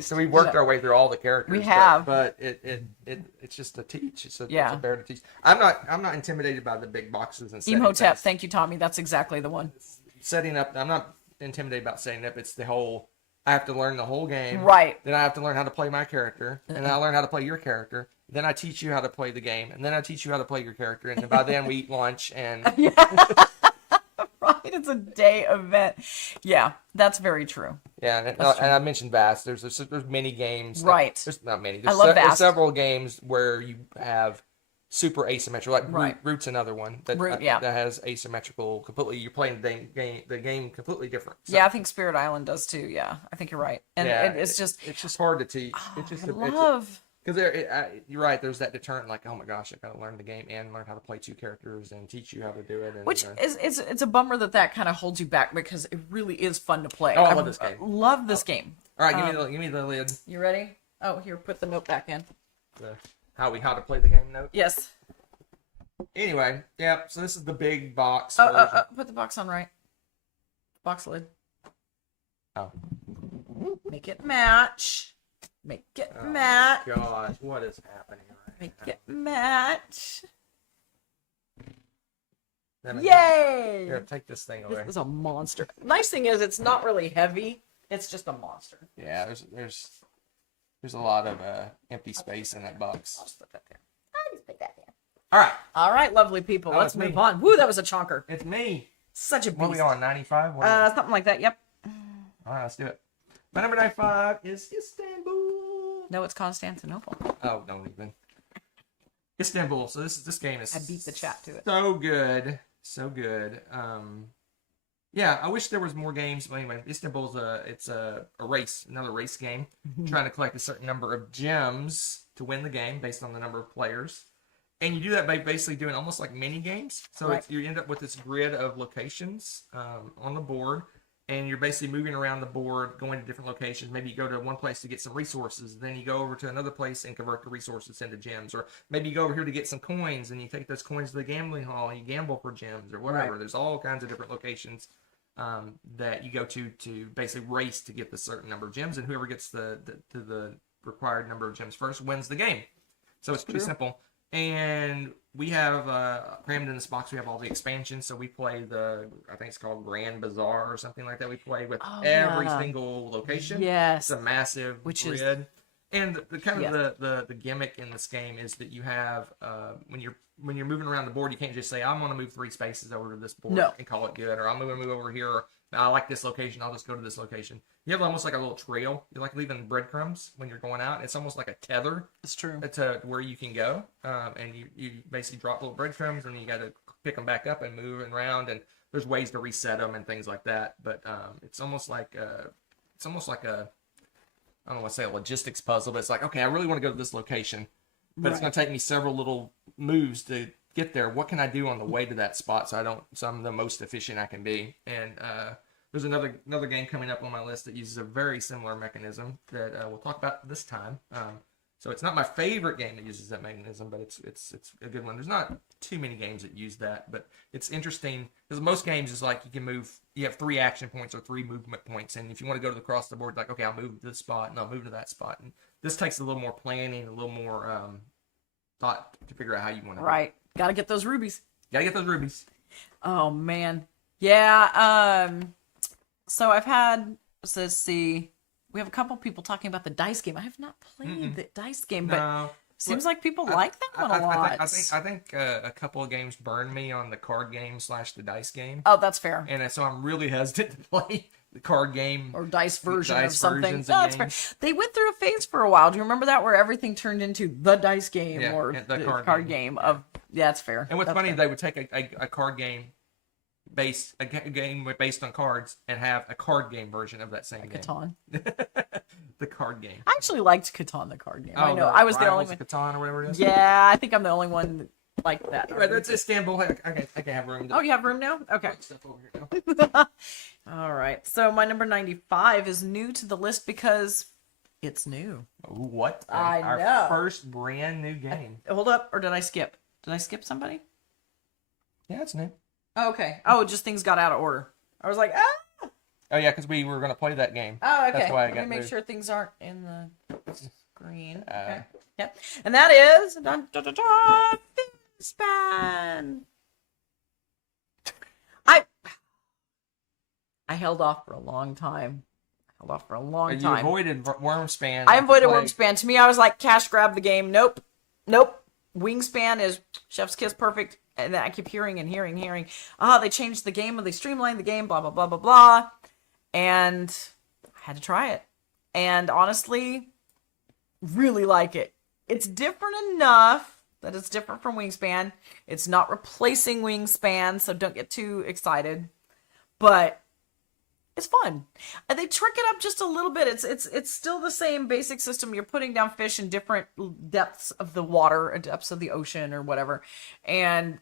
So we worked our way through all the characters. We have, but it's just a teach. It's a bear to teach. I'm not intimidated by the big boxes and Imhotep. Thank you, Tommy. That's exactly the one. Setting up. I'm not intimidated about setting up. It's the whole. I have to learn the whole game. Right. Then I have to learn how to play my character, and then I learn how to play your character. Then I teach you how to play the game, and then I teach you how to play your character, and then by then we eat lunch and. Right, it's a day event. Yeah, that's very true. Yeah, and I mentioned Vast. There's many games. Right. There's not many. I love Vast. There's several games where you have super asymmetrical. Like Right. Root's another one that Root, yeah. that has asymmetrical completely. You're playing the game completely different. So, Yeah, I think Spirit Island does too. Yeah, I think you're right. And yeah, it's just it's just hard to teach. It's just I love. because you're right. There's that deterrent, like, oh my gosh, I gotta learn the game and learn how to play two characters and teach you how to do it. And, Which is it's a bummer that kind of holds you back because it really is fun to play. Oh, I love this game. Love this game. all right, give me the lid. You ready? Oh, here, put the note back in. The how to play the game note. Yes. Anyway, yeah. So this is the big box. Put the box on right. Box lid. Oh. Make it match. Make it match. Gosh, what is happening right Make now? it match. Then Yay! Here, take this thing away. This is a monster. Nice thing is it's not really heavy. It's just a monster. Yeah, there's a lot of empty space in that box. I'll just put that there. I'll just put that there. All right, All right, lovely people. Oh, Let's it's me. move on. Woo, that was a chonker. it's me. Such a beast. What are we on? 95. Something like that. Yep. All right, let's do it. My number 95 is Istanbul. No, it's Constantinople. Oh, don't even. Istanbul. So this game is. I beat the chat to it. So good, so good. Yeah, I wish there was more games. But anyway, Istanbul's it's a race, another race game, trying to collect a certain number of gems to win the game based on the number of players. And you do that by basically doing almost like mini games. So Right. you end up with this grid of locations on the board, and you're basically moving around the board, going to different locations. Maybe you go to one place to get some resources, then you go over to another place and convert the resources into gems. Or maybe you go over here to get some coins, and you take those coins to the gambling hall, and you gamble for gems or whatever. Right. There's all kinds of different locations that you go to basically race to get the certain number of gems, and whoever gets the required number of gems first wins the game. So it's pretty simple. And we have crammed in this box. We have all the expansions. So we play I think it's called Grand Bazaar or something like that. We play with every single location. Yes. It's a massive grid. And the kind of the gimmick in this game is that you have when you're moving around the board, you can't just say I'm going to move 3 spaces over to this board and call it good, or I'm going to move over here. Or, I like this location. I'll just go to this location. You have almost like a little trail. You're like leaving breadcrumbs when you're going out. It's almost like a tether. That's true. To where you can go, and you basically drop little breadcrumbs, and you got to pick them back up and move around. And there's ways to reset them and things like that. But it's almost like a I don't want to say a logistics puzzle, but it's like, okay, I really want to go to this location, but it's going to take me several little moves to get there. What can I do on the way to that spot so I'm the most efficient I can be? And there's another game coming up on my list that uses a very similar mechanism that we'll talk about this time. So it's not my favorite game that uses that mechanism, but it's a good one. There's not too many games that use that, but it's interesting because most games is like you have 3 action points or 3 movement points, and if you want to go to across the board, like, okay, I'll move to this spot and I'll move to that spot. And this takes a little more planning, a little more thought to figure out how you want to. Right. Got to get those rubies. Gotta get those rubies. Oh man. Yeah. So I've had. So let's see. We have a couple people talking about the dice game. I have not played the dice game, but No. seems like people like that one a lot. I think a couple of games burned me on the card game / the dice game. Oh, that's fair. And so I'm really hesitant to play the card game Or dice version of dice something. versions No, of that's fair. games. They went through a phase for a while. Do you remember that where everything turned into the dice game Yeah, or the the card card game. game of? Yeah, that's fair. And what's That's funny, fair. they would take a card game game based on cards and have a card game version of that same game. Catan. The card game. I actually liked Catan, the card game. I know. the I was the only Rivals one. of Catan or whatever it is. Yeah, I think I'm the only one like that. Right, that's Istanbul. I can have room. Oh, you have room now? Okay. Put stuff over here now. All right. So my number 95 is new to the list because it's new. Ooh, what? I Our know. first brand new game. Hold up, or did I skip? Did I skip somebody? Yeah, it's new. Oh, okay. Oh, just things got out of order. I was like, ah. Oh yeah, because we were going to play that game. Oh, okay. That's why I Let got me make moved. sure things aren't in the screen. Okay. Yep. And that is dun, dun, dun, dun, Wingspan. I held off for a long time. You avoided Wormspan. I avoided Like, Wingspan. To me, I was like, cash grab the game. Nope. Wingspan is chef's kiss perfect. And then I keep hearing. They changed the game, or they streamlined the game, blah, blah, blah, blah, blah. And I had to try it. And honestly, really like it. It's different enough that it's different from Wingspan. It's not replacing Wingspan, so don't get too excited. But it's fun. And they trick it up just a little bit. It's still the same basic system. You're putting down fish in different depths of the water, or depths of the ocean, or whatever. And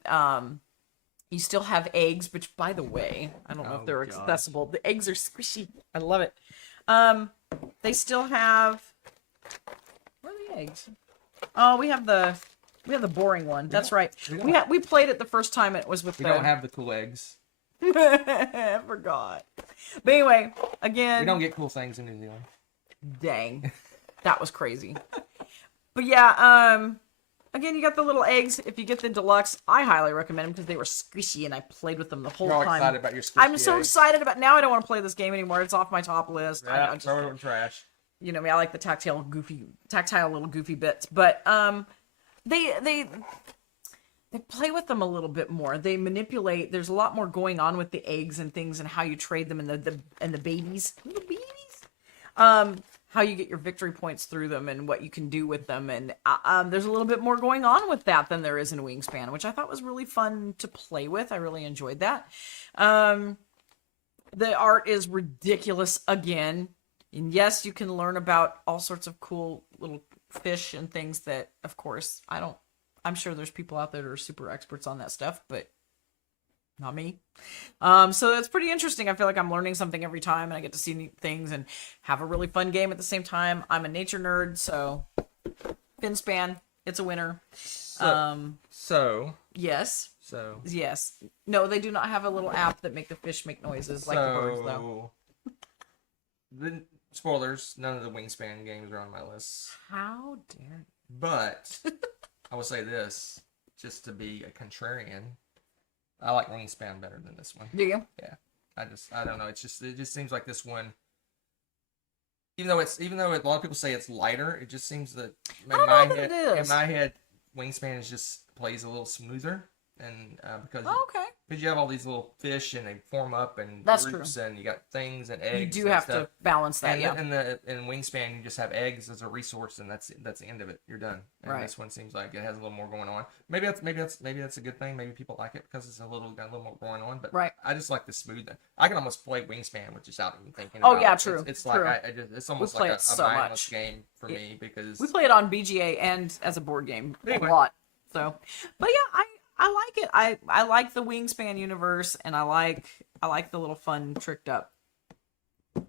you still have eggs, which, by the way, I don't know if they're accessible. The eggs are squishy. I love it. They still have... Where are the eggs? Oh, we have the boring one. That's right. We played it the first time. It was with We don't have the cool eggs. I forgot. But anyway, again, We don't get cool things in New Zealand. dang, that was crazy. But yeah, again, you got the little eggs. If you get the deluxe, I highly recommend them because they were squishy and I played with them the whole You're all time. excited about your squishy I'm so eggs. excited about now. I don't want to play this game anymore. It's off my top list. Yeah, I just, throw it in the trash. you know me. I like the tactile little goofy bits. But they play with them a little bit more. They manipulate. There's a lot more going on with the eggs and things, and how you trade them, and the babies, little babies. How you get your victory points through them, and what you can do with them, and there's a little bit more going on with that than there is in Wingspan, which I thought was really fun to play with. I really enjoyed that. The art is ridiculous again, and yes, you can learn about all sorts of cool little fish and things that, of course, I'm sure there's people out there that are super experts on that stuff, but not me. So it's pretty interesting. I feel like I'm learning something every time, and I get to see neat things and have a really fun game at the same time. I'm a nature nerd, so Finspan, it's a winner. Yes. No, they do not have a little app that make the fish make noises like the birds, though. The spoilers, none of the Wingspan games are on my list. How dare you? But I will say this, just to be a contrarian, I like Wingspan better than this one. Do you? Yeah. I don't know. It just seems like this one, even though a lot of people say it's lighter, it just seems that in my head, Wingspan plays a little smoother, and because you have all these little fish and they form up and That's groups, true. and you got things and eggs. You do have to balance that. And in Wingspan, you just have eggs as a resource, and that's the end of it. You're done. And right. This one seems like it has a little more going on. Maybe that's a good thing. Maybe people like it because it's got a little more going on. But right. I just like the smooth. I can almost play Wingspan with just out even thinking. Oh about yeah, it. true. It's true. like it's almost like a mindless game for me because we play it on BGA and as a board game a lot. So, but yeah, I like it. I like the Wingspan universe, and I like the little fun, tricked up,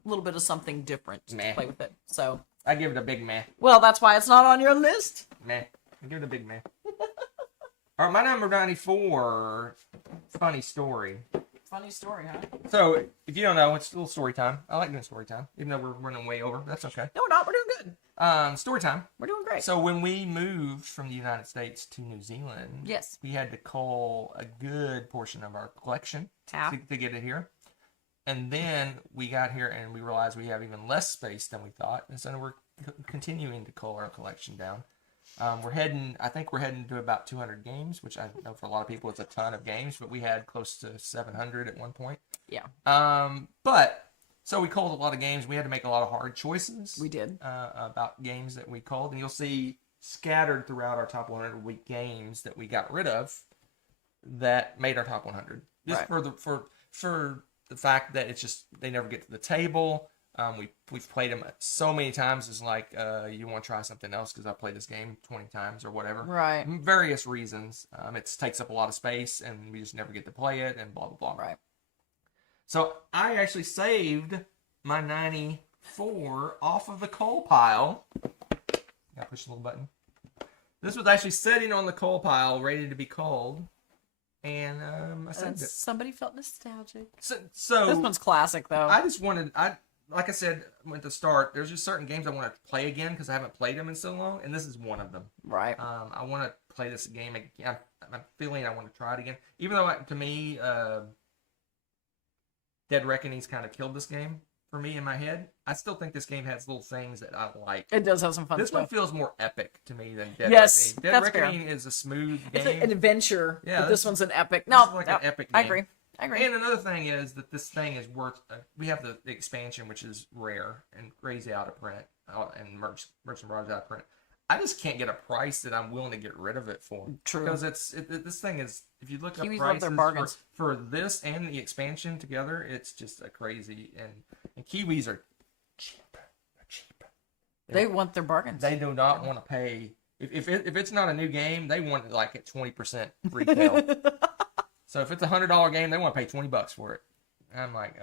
little bit of something different to play with it. So I give it a big meh. Well, that's why it's not on your list. Meh. I give it a big meh. All right, my number 94. Funny story. Funny story, huh? So, if you don't know, it's a little story time. I like doing story time, even though we're running way over. That's okay. No, we're not. We're doing good. Story time. We're doing great. So, when we moved from the United States to New Zealand, yes, we had to cull a good portion of our collection to get it here. And then we got here and we realized we have even less space than we thought. And so we're continuing to cull our collection down. I think we're heading to about 200 games, which I know for a lot of people it's a ton of games, but we had close to 700 at one point. Yeah. So we culled a lot of games. We had to make a lot of hard choices. We did. About games that we culled, and you'll see scattered throughout our top 100 week games that we got rid of that made our top 100. Just for the fact that it's just they never get to the table. We've played them so many times. It's like you want to try something else because I played this game 20 times or whatever. Right. Various reasons. It takes up a lot of space and we just never get to play it and blah blah blah. Right. So I actually saved my 94 off of the coal pile. Gotta push the little button. This was actually sitting on the coal pile, ready to be called. And I saved it. Somebody felt nostalgic. So this one's classic, though. Like I said at the start, there's just certain games I want to play again because I haven't played them in so long, and this is one of them. Right. I want to play this game again. I'm feeling I want to try it again, even though to me, Dead Reckoning's kind of killed this game for me in my head. I still think this game has little things that I like. It does have some fun stuff. This one feels more epic to me than Dead Yes, Reckoning. Dead Reckoning is a smooth game. It's an adventure. Yeah, but this one's an epic. This is like an epic game. I agree. And another thing is that this thing is worth. We have the expansion, which is rare and crazy out of print, and Merchant Barrage out of print. I just can't get a price that I'm willing to get rid of it for. True. Because this thing is, if you look Kiwis up love their prices bargains. for this and the expansion together, it's just a crazy. And Kiwis are cheap. They're cheap. They want their bargains. They do not want to pay. If it's not a new game, they want it like at 20% retail. So if it's $100 game, they want to pay $20 for it. And I'm like,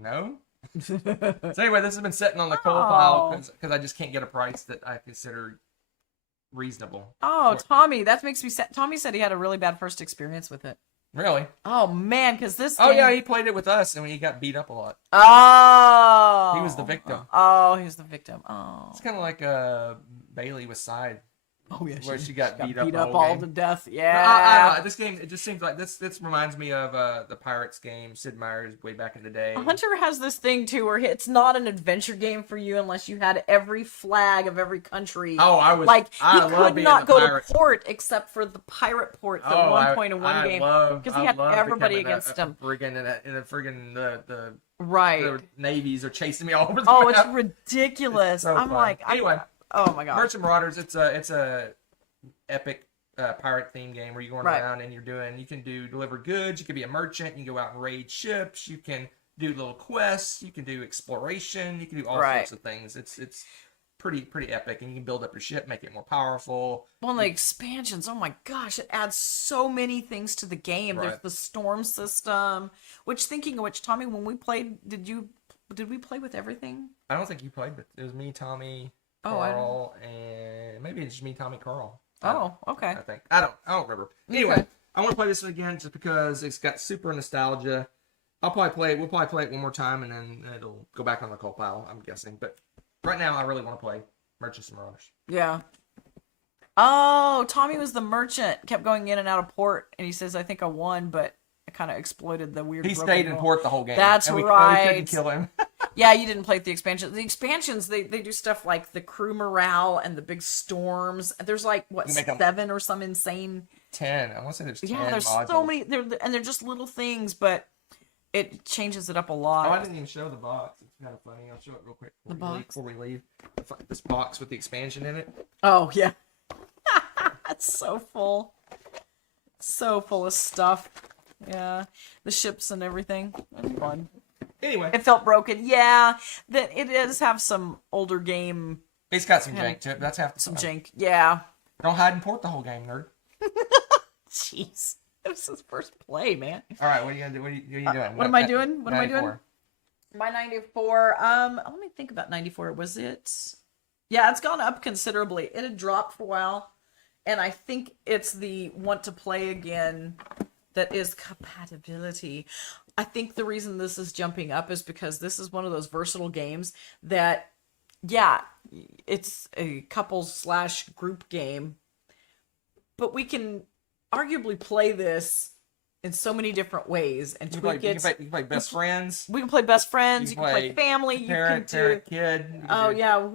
no. So anyway, this has been sitting on the coal pile because I just can't get a price that I consider reasonable. Oh, Tommy, that makes me sad. Tommy said he had a really bad first experience with it. Really? Oh man, because this. Oh game... yeah, he played it with us and he got beat up a lot. Oh. He was the victim. Oh, he was the victim. Oh. It's kind of like Bailey with Side. Oh yeah, where she got beat up up all game. to death. Yeah. This game, it just seems like this reminds me of the Pirates game, Sid Meier's way back in the day. Hunter has this thing too where it's not an adventure game for you unless you had every flag of every country. Oh, I was like I he love could being not a go pirate. to port except for the pirate port at one point in one game because he had everybody against him. Friggin' and the friggin' the right the navies are chasing me all over the Oh, map. it's ridiculous. So I'm fun. like, anyway. Oh my god. Merchant Marauders, it's a epic pirate theme game where you're going around and you can deliver goods, you can be a merchant, you can go out and raid ships, you can do little quests, you can do exploration, you can do all sorts of things. It's pretty epic, and you can build up your ship, make it more powerful. Well, and the expansions, oh my gosh, it adds so many things to the game. There's the storm system, which thinking of which, Tommy, when we played, did we play with everything? I don't think you played with it. Was me, Tommy, Carl, and maybe it's just me, Tommy, Carl. Oh, okay. I think. I don't remember. Anyway, I want to play this one again just because it's got super nostalgia. We'll probably play it one more time and then it'll go back on the coal pile, I'm guessing. But right now I really want to play Merchants and Marauders. Yeah. Oh, Tommy was the merchant, kept going in and out of port, and he says, I think I won, but I kind of exploited the weird. He stayed in port the whole game. That's right. We couldn't kill him. Yeah, you didn't play the expansions. The expansions, they do stuff like the crew morale and the big storms. There's like, what, 7 or some insane... 10. I want to say there's 10 Yeah, there's modules. so many, and they're just little things, but it changes it up a lot. Oh, I didn't even show the box. It's kind of funny. I'll show it real quick before we leave. This box with the expansion in it. Oh, yeah. It's so full. So full of stuff. Yeah. The ships and everything. It's fun. Anyway. It felt broken. Yeah. It does have some older game. It's got some jank to it. That's half the Some fun. jank. Yeah. Don't hide and port the whole game, nerd. Jeez. It was his first play, man. All right, what are you gonna do? What are you doing? What am I doing? What am I doing? 94. My 94. Let me think about 94. Was it? Yeah, it's gone up considerably. It had dropped for a while, and I think it's the want to play again that is compatibility. I think the reason this is jumping up is because this is one of those versatile games that, yeah, it's a couples/group game, but we can arguably play this in so many different ways and tweak it. You can play best friends. We can play best friends. You can play family. Parent, kid. Oh yeah,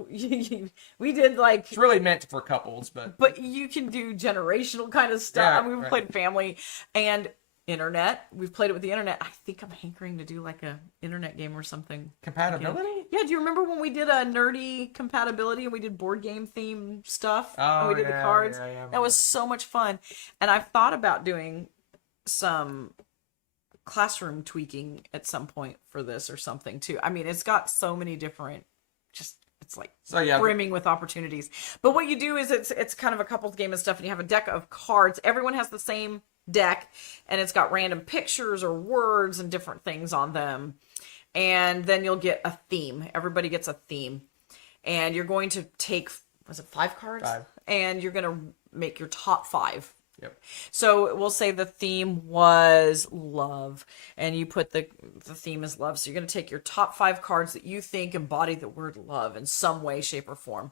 we did like. It's really meant for couples, but you can do generational kind of stuff. Yeah, We've played family and internet. We've played it with the internet. I think I'm hankering to do like a internet game or something. Compatibility? Yeah. Do you remember when we did a nerdy compatibility and we did board game theme stuff? Oh, and we did the cards. Yeah, that was so much fun. And I've thought about doing some classroom tweaking at some point for this or something too. I mean, it's got so many different, it's like brimming with opportunities. But what you do is it's kind of a couples game and stuff, and you have a deck of cards. Everyone has the same deck, and it's got random pictures or words and different things on them. And then you'll get a theme. Everybody gets a theme. And you're going to take, was it 5 cards? 5. And you're going to make your top 5. Yep. So we'll say the theme was love, and you put the theme is love. So you're going to take your top 5 cards that you think embody the word love in some way, shape, or form.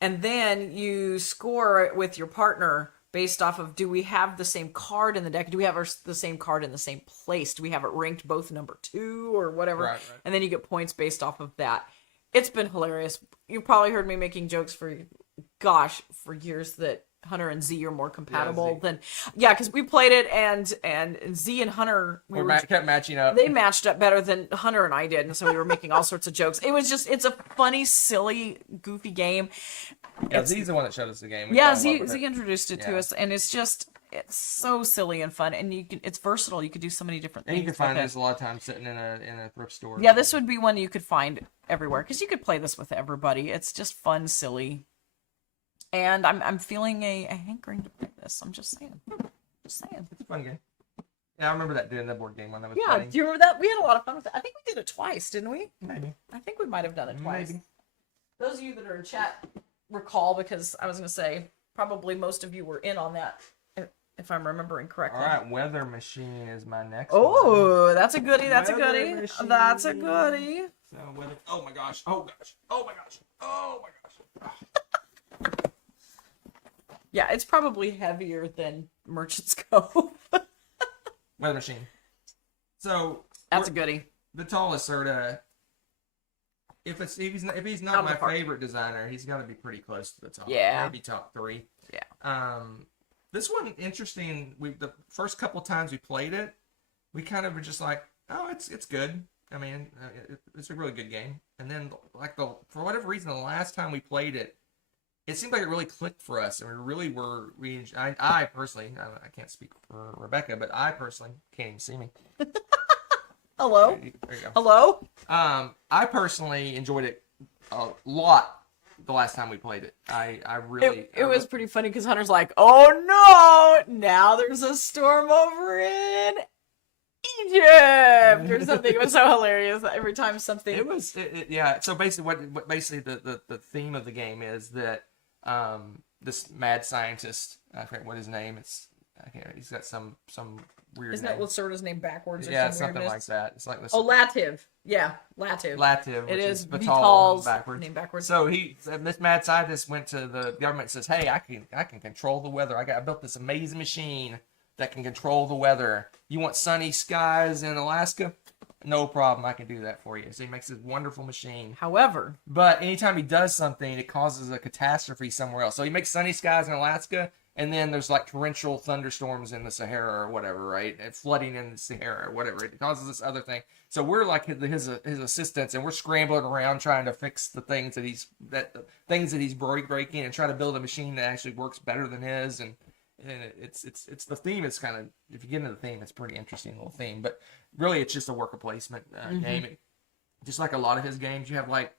And then you score it with your partner based off of, do we have the same card in the deck? Do we have the same card in the same place? Do we have it ranked both number 2 or whatever? Right. And then you get points based off of that. It's been hilarious. You probably heard me making jokes for years that Hunter and Z are more compatible Z. than because we played it and Z and Hunter kept matching up. They matched up better than Hunter and I did, and so we were making all sorts of jokes. It's a funny, silly, goofy game. Yeah, Z's the one that showed us the game. Z introduced it to us, and it's so silly and fun, and it's versatile. You could do so many different things. And you can find this a lot of times sitting in a thrift store. Yeah, this would be one you could find everywhere because you could play this with everybody. It's just fun, silly, and I'm feeling a hankering to play this. I'm just saying. It's a fun game. Yeah, I remember doing the board game one. That was funny. Do you remember that? We had a lot of fun with it. I think we did it twice, didn't we? Maybe. I think we might have done it twice. Maybe. Those of you that are in chat recall, because I was going to say probably most of you were in on that, if I'm remembering correctly. All right, weather machine is my next one. That's a goodie. That's a weather goodie. Machine. That's a goodie. So weather. Oh my gosh. Oh gosh. Oh my gosh. Oh my gosh. Yeah, it's probably heavier than Merchant's Cove. Weather machine. So that's a goodie. The tallest Serta. If he's not my favorite designer, he's got to be pretty close to the top. Yeah, maybe top 3. Yeah. This one interesting. The first couple times we played it, we kind of were just like, oh, it's good. I mean, it's a really good game. And then for whatever reason, the last time we played it, it seemed like it really clicked for us, and we really were. I personally, I can't speak for Rebecca, but I personally can't even see me. Hello. There you go. Hello. I personally enjoyed it a lot the last time we played it. I really. It was pretty funny because Hunter's like, "Oh no! Now there's a storm over in Egypt or something." It was so hilarious every time something. It was yeah. So basically, what the theme of the game is that this mad scientist, I forget what his name. He's got some weird. Isn't name. that Lacerda's name backwards? Yeah, it's something like that. It's like this. Oh, Lativ. Yeah, Lativ. Lativ. It is Vital's name backwards. So this mad scientist went to the government and says, "Hey, I can control the weather. I built this amazing machine that can control the weather. You want sunny skies in Alaska? No problem. I can do that for you." So he makes this wonderful machine. However, but anytime he does something, it causes a catastrophe somewhere else. So he makes sunny skies in Alaska, and then there's like torrential thunderstorms in the Sahara or whatever, right? And flooding in the Sahara or whatever. It causes this other thing. So we're like his assistants, and we're scrambling around trying to fix the things that he's breaking, and try to build a machine that actually works better than his. And it's the theme is kind of, if you get into the theme, it's a pretty interesting little theme. But really, it's just a worker placement game. Just like a lot of his games, you have like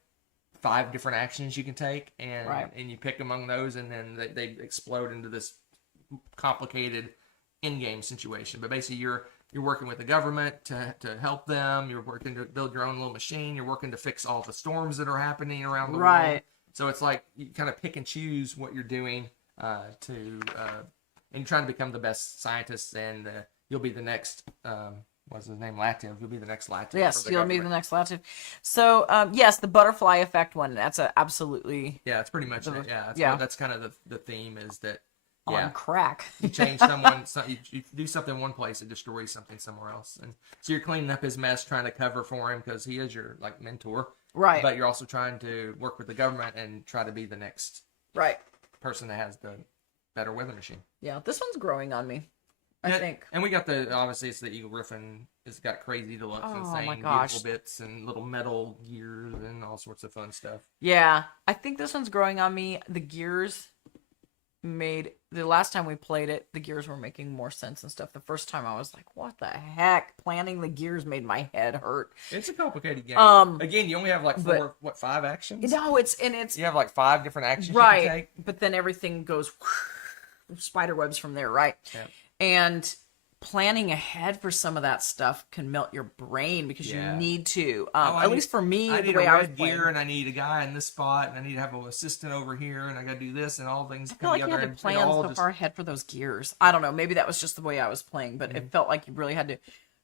5 different actions you can take, and you pick among those, and then they explode into this complicated in-game situation. But basically, you're working with the government to help them. You're working to build your own little machine. You're working to fix all the storms that are happening around the world. So it's like you kind of pick and choose what you're doing and you're trying to become the best scientist, and you'll be the next. What's his name? Lativ. You'll be the next Lativ. Yes, you'll be the next Lativ. So, yes, the butterfly effect one. That's absolutely. Yeah, it's pretty much it. Yeah, that's kind of the theme is that. Yeah, on crack. You change someone. You do something in one place, it destroys something somewhere else, and so you're cleaning up his mess, trying to cover for him because he is your mentor. Right. But you're also trying to work with the government and try to be the next person that has the better weather machine. Yeah, this one's growing on me. I think. And we got obviously it's the Eagle Griffin. It's got crazy deluxe, insane, beautiful bits and little metal gears and all sorts of fun stuff. Yeah, I think this one's growing on me. The gears the last time we played it, the gears were making more sense and stuff. The first time I was like, what the heck? Planning the gears made my head hurt. It's a complicated game. Again, you only have like 5 actions? No, it's you have like 5 different actions you can take. But then everything goes spider webs from there, right? Yeah. And planning ahead for some of that stuff can melt your brain because you need to. At least for me, I the need way a I was red playing. gear, and I need a guy in this spot, and I need to have an assistant over here, and I got to do this, and all things I feel like you had to plan so far ahead for those gears. I don't know. Maybe that was just the way I was playing, but it felt like you really had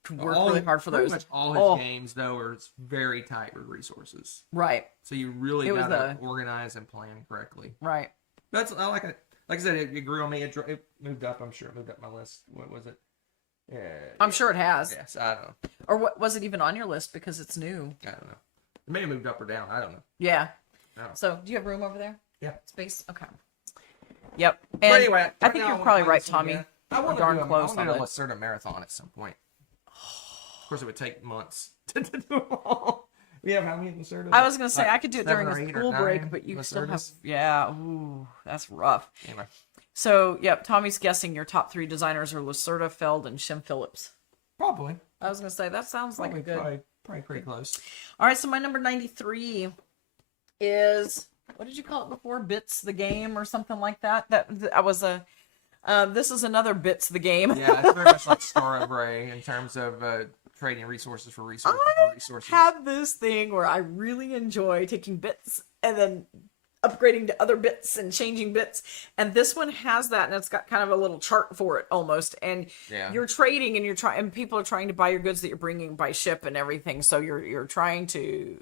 to work really hard for those. Pretty much all his games, though, are very tight with resources. Right. So you really got to organize and plan correctly. Right. I like it. Like I said, it grew on me. It moved up. I'm sure it moved up my list. What was it? Yeah, I'm sure it has. Yes, I don't know. Or what was it even on your list because it's new? I don't know. It may have moved up or down. I don't know. Yeah. So, do you have room over there? Yeah. Space? Okay. Yep. But And anyway, I think you're probably right, Tommy. I want to darn do close I on want to it. do a Lacerda marathon at some point. Of course, it would take months to do them all. We have how many Lacerdas? I was gonna say Like I could do it during 7 or a 8 or school break, 9 but you still have Lacerdas? ooh, that's rough. Anyway, So yep, Tommy's guessing your top 3 designers are Lacerda, Feld, and Shem Phillips. probably. I was gonna say that sounds like a good. Probably pretty close. All right, so my number 93 is, what did you call it before? Bits the game or something like that. I was a. This is another Bits the game. Yeah, it's very much like Star of Ray in terms of trading resources for resources. Have this thing where I really enjoy taking bits and then upgrading to other bits and changing bits, and this one has that, and it's got kind of a little chart for it almost, and Yeah. you're trading and and people are trying to buy your goods that you're bringing by ship and everything, so you're trying to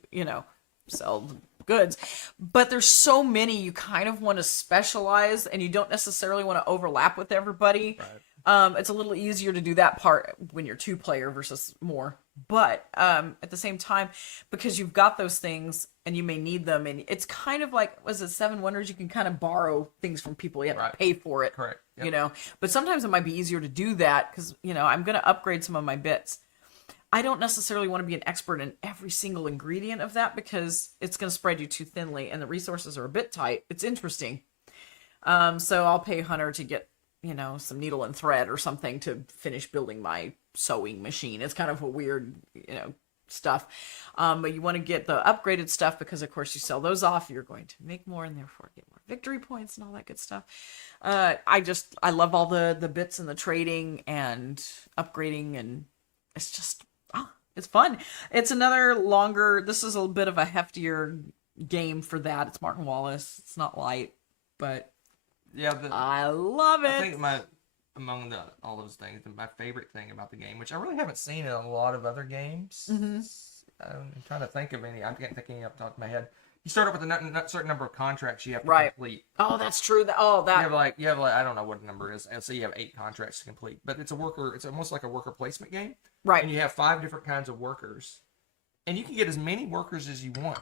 sell goods, but there's so many you kind of want to specialize and you don't necessarily want to overlap with everybody. Right. It's a little easier to do that part when you're 2-player versus more. But at the same time, because you've got those things and you may need them, and it's kind of like, was it 7 Wonders? You can kind of borrow things from people. You have to pay for it. Correct. Yep. But sometimes it might be easier to do that because, I'm going to upgrade some of my bits. I don't necessarily want to be an expert in every single ingredient of that because it's going to spread you too thinly and the resources are a bit tight. It's interesting. So I'll pay Hunter to get, some needle and thread or something to finish building my sewing machine. It's kind of a weird, stuff. But you want to get the upgraded stuff because, of course, you sell those off. You're going to make more and therefore get more victory points and all that good stuff. I love all the bits and the trading and upgrading, and it's just, it's fun. It's another longer, this is a bit of a heftier game for that. It's Martin Wallace. It's not light, but Yeah, I love it. I think among all those things, my favorite thing about the game, which I really haven't seen in a lot of other games. Mm-hmm. I'm trying to think of any. I can't think of any up the top of my head. You start off with a certain number of contracts you have to complete. Oh, that's true. You have like I don't know what the number is. So you have 8 contracts to complete, but it's almost like a worker placement game. Right. And you have 5 different kinds of workers, and you can get as many workers as you want.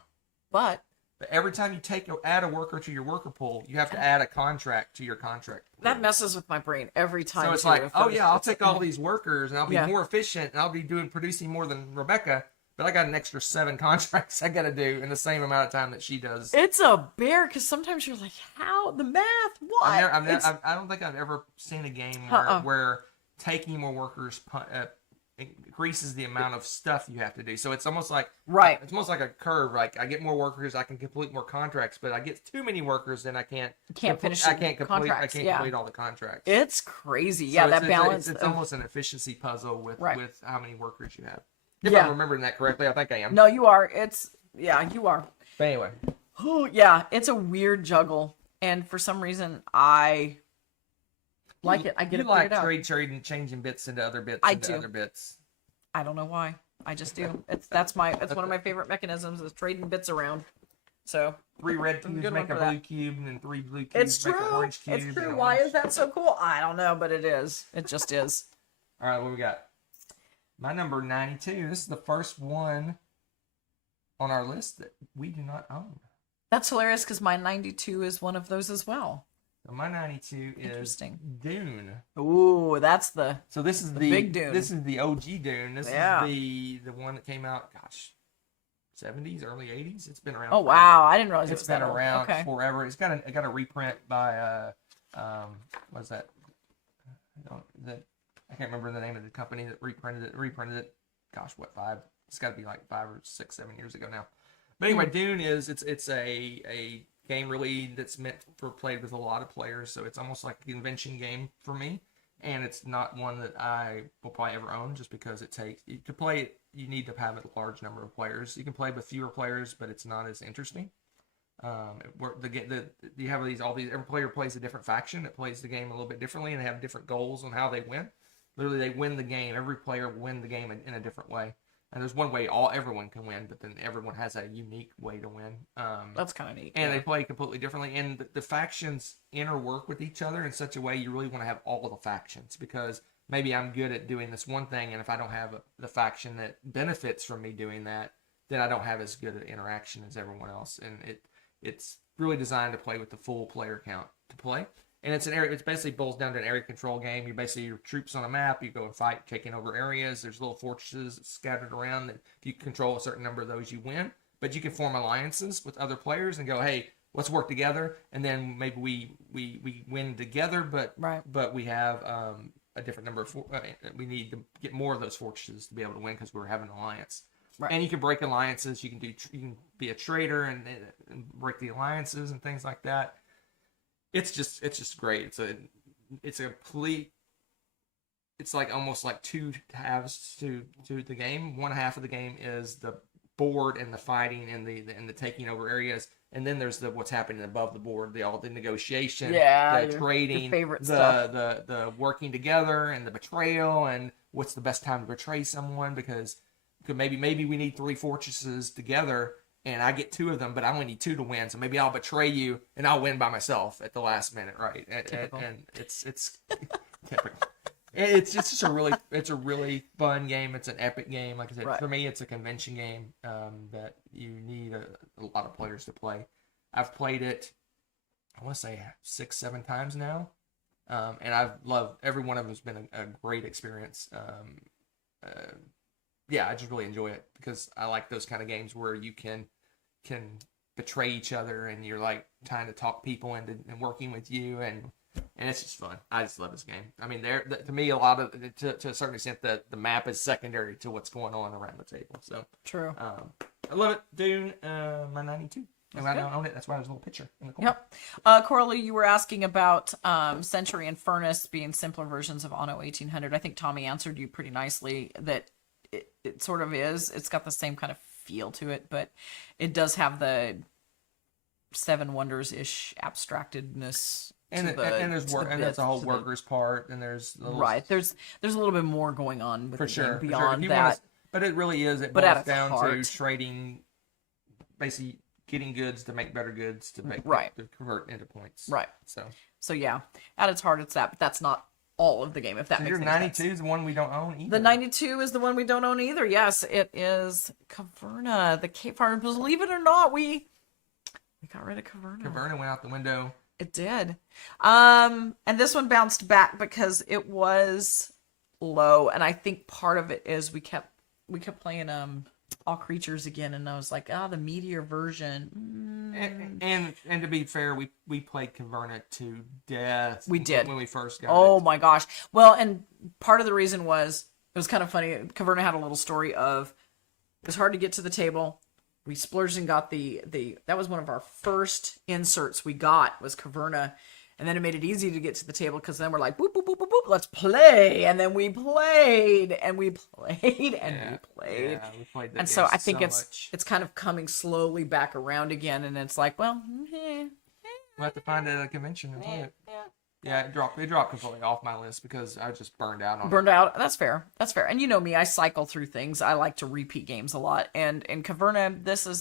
But every time you add a worker to your worker pool, you have to add a contract to your contract pool. That messes with my brain every time. So it's like, oh yeah, I'll take all these workers and I'll be more efficient and I'll be producing more than Rebecca, but I got an extra 7 contracts I got to do in the same amount of time that she does. It's a bear because sometimes you're like, how the math? What? I don't think I've ever seen a game where taking more workers increases the amount of stuff you have to do. So it's almost like It's almost like a curve. Like I get more workers, I can complete more contracts, but I get too many workers, then I can't finish. I can't complete all the contracts. It's crazy. So that balance. It's almost an efficiency puzzle with how many workers you have. If Yeah. I'm remembering that correctly, I think I am. No, you are. You are. But anyway, Oh yeah, it's a weird juggle, and for some reason I like it. I get it figured out. trading, changing bits into other bits. Other bits. I don't know why. I just do. That's one of my favorite mechanisms is trading bits around. So 3 red cubes make a blue cube, and then 3 blue cubes it's make true. an orange cube. It's true. Why is that so cool? I don't know, but it is. It just is. All right, what we got? My number 92. This is the first one on our list that we do not own. That's hilarious because my 92 is one of those as well. So my 92 is Dune. Ooh, that's the this is the big Dune. This is the OG Dune. This is the one that came out, 70s, early 80s. It's been around. Oh wow, I didn't realize it's it was been that old. around Okay. forever. It's got a reprint by what's that? I can't remember the name of the company that reprinted it. Gosh, what, 5? It's got to be like 5 or 6, 7 years ago now. But anyway, Dune is it's a game really that's meant for played with a lot of players, so it's almost like a convention game for me, and it's not one that I will probably ever own just because to play it you need to have a large number of players. You can play with fewer players, but it's not as interesting. You have every player plays a different faction that plays the game a little bit differently, and they have different goals on how they win. Literally, they win the game. Every player will win the game in a different way. And there's one way everyone can win, but then everyone has a unique way to win. That's kind of neat. And they play completely differently. And the factions interwork with each other in such a way you really want to have all of the factions, because maybe I'm good at doing this one thing, and if I don't have the faction that benefits from me doing that, then I don't have as good an interaction as everyone else. And it's really designed to play with the full player count to play. And it's an area. It basically boils down to an area control game. You basically your troops on a map. You go and fight, taking over areas. There's little fortresses scattered around that if you control a certain number of those, you win. But you can form alliances with other players and go, hey, let's work together, and then maybe we win together. But we have a different number of. We need to get more of those fortresses to be able to win because we're having an alliance. Right. And you can break alliances. You can be a traitor and break the alliances and things like that. It's just great. It's a complete. It's like almost like two halves to the game. One half of the game is the board and the fighting and the taking over areas, and then there's what's happening above the board, the negotiation, the trading, your favorite stuff. the working together, and the betrayal, and what's the best time to betray someone because maybe we need 3 fortresses together. And I get 2 of them, but I only need 2 to win. So maybe I'll betray you, and I'll win by myself at the last minute, right? And it's typical. It's just a really fun game. It's an epic game. Like I said, for me, it's a convention game that you need a lot of players to play. I've played it, I want to say 6-7 times now, and I've loved every one of them. Has been a great experience. Yeah, I just really enjoy it because I like those kind of games where you can betray each other and you're like trying to talk people into and working with you, and it's just fun. I just love this game. I mean, to me, a lot of to a certain extent, the map is secondary to what's going on around the table. So true. I love it. Dune, my 92. And I don't own it. That's why there's a little picture in the corner. Yep. Coralie, you were asking about Century and Furnace being simpler versions of Anno 1800. I think Tommy answered you pretty nicely that it sort of is. It's got the same kind of feel to it, but it does have the Seven Wonders-ish abstractedness. And there's a whole workers part, and there's there's a little bit more going on with beyond that. But it really is. It boils down to trading, basically getting goods to make better goods to convert into points. Right. So yeah, at its heart, it's that. But that's not all of the game. If that makes sense. 92 is the one we don't own either. The 92 is the one we don't own either. Yes, it is Caverna, the Cape Farm. Believe it or not, we got rid of Caverna. Caverna went out the window. It did. And this one bounced back because it was low, and I think part of it is we kept playing All Creatures again, and I was like, the Meteor version. And to be fair, we played Caverna to death. We did when we first got it. Oh my gosh! Well, and part of the reason was it was kind of funny. Caverna had a little story of it was hard to get to the table. We splurged and got the that was one of our first inserts we got was Caverna. And then it made it easy to get to the table because then we're like, boop, boop, boop, boop, boop, let's play. And then we played and we played and we played. Yeah, we played that and so I think it's kind of coming slowly back around again. And it's like, well, we'll have to find it at a convention and play it. Yeah, it dropped completely off my list because I just burned out on it. Burned out. That's fair. And you know me, I cycle through things. I like to repeat games a lot. And in Caverna,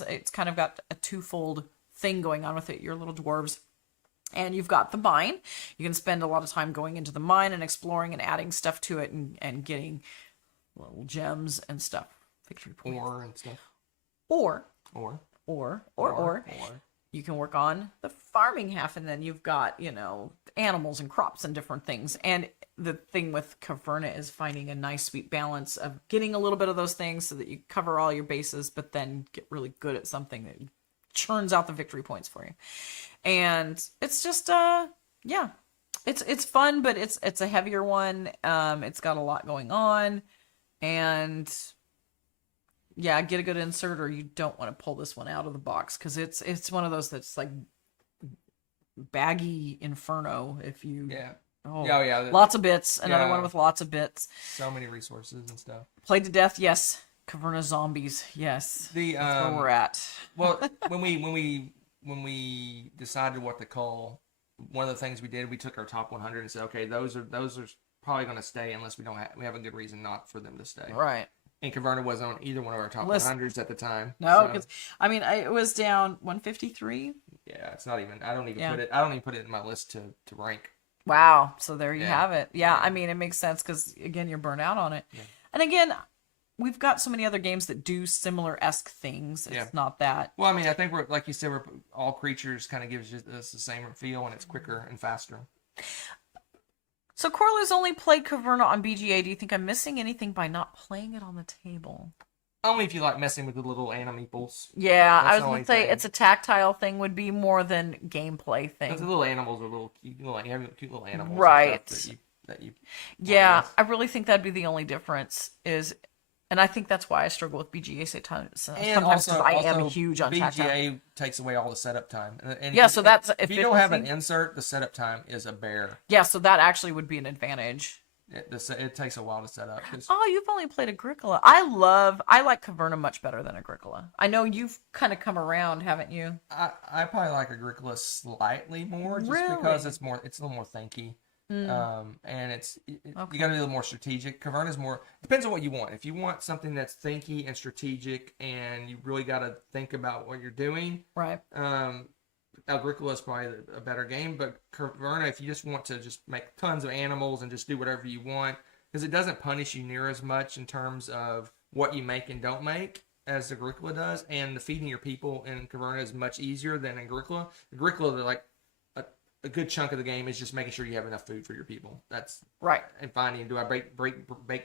it's kind of got a twofold thing going on with it. Your little dwarves. And you've got the mine. You can spend a lot of time going into the mine and exploring and adding stuff to it and getting little gems and stuff. Victory points. Ore and stuff. Or you can work on the farming half, and then you've got, animals and crops and different things. And the thing with Caverna is finding a nice sweet balance of getting a little bit of those things so that you cover all your bases, but then get really good at something that churns out the victory points for you. And it's just it's fun, but it's a heavier one. It's got a lot going on, and get a good insert, or you don't want to pull this one out of the box because it's one of those that's like baggy inferno. If you lots of bits. Another one with lots of bits. So many resources and stuff. Played to death, yes. Caverna zombies, yes. That's where we're at. Well, when we decided what to call, one of the things we did, we took our top 100 and said, okay, those are probably going to stay unless we have a good reason not for them to stay. Right. And Caverna wasn't on either one of our top 100s at the time. No, because it was down 153. Yeah, it's not even. I don't even put it in my list to rank. Wow. So there you have it. Yeah, I mean, it makes sense because again, you're burnt out on it, and again, we've got so many other games that do similar-esque things. It's not that. Well, I mean, I think like you said, All Creatures kind of gives us the same feel, and it's quicker and faster. So Corliss only played Caverna on BGA. Do you think I'm missing anything by not playing it on the table? Only if you like messing with the little animals. Yeah, That's I was the going only to say thing. it's a tactile thing would be more than gameplay Because the thing. little animals are little cute. You have cute little animals and Right. stuff that you Yeah, play I really think that'd be the only difference is, and I think that's why I struggle with BGA And sometimes because I am also huge on tactile. BGA takes away all the setup time. And Yeah, so that's if you don't have an efficiency. insert, the setup time is a bear. Yeah, so that actually would be an advantage. It takes a while to set up. Oh, you've only played Agricola. I like Caverna much better than Agricola. I know you've kind of come around, haven't you? I probably like Agricola slightly more, just Really? because it's a little more thinky. And you got to be a little more strategic. Caverna's more depends on what you want. If you want something that's thinky and strategic, and you really got to think about what you're doing, Right. Agricola is probably a better game. But Caverna, if you just want to just make tons of animals and just do whatever you want, because it doesn't punish you near as much in terms of what you make and don't make as Agricola does, and the feeding your people in Caverna is much easier than Agricola. Agricola, they're like a good chunk of the game is just making sure you have enough food for your people. That's Right. and finding, do I bake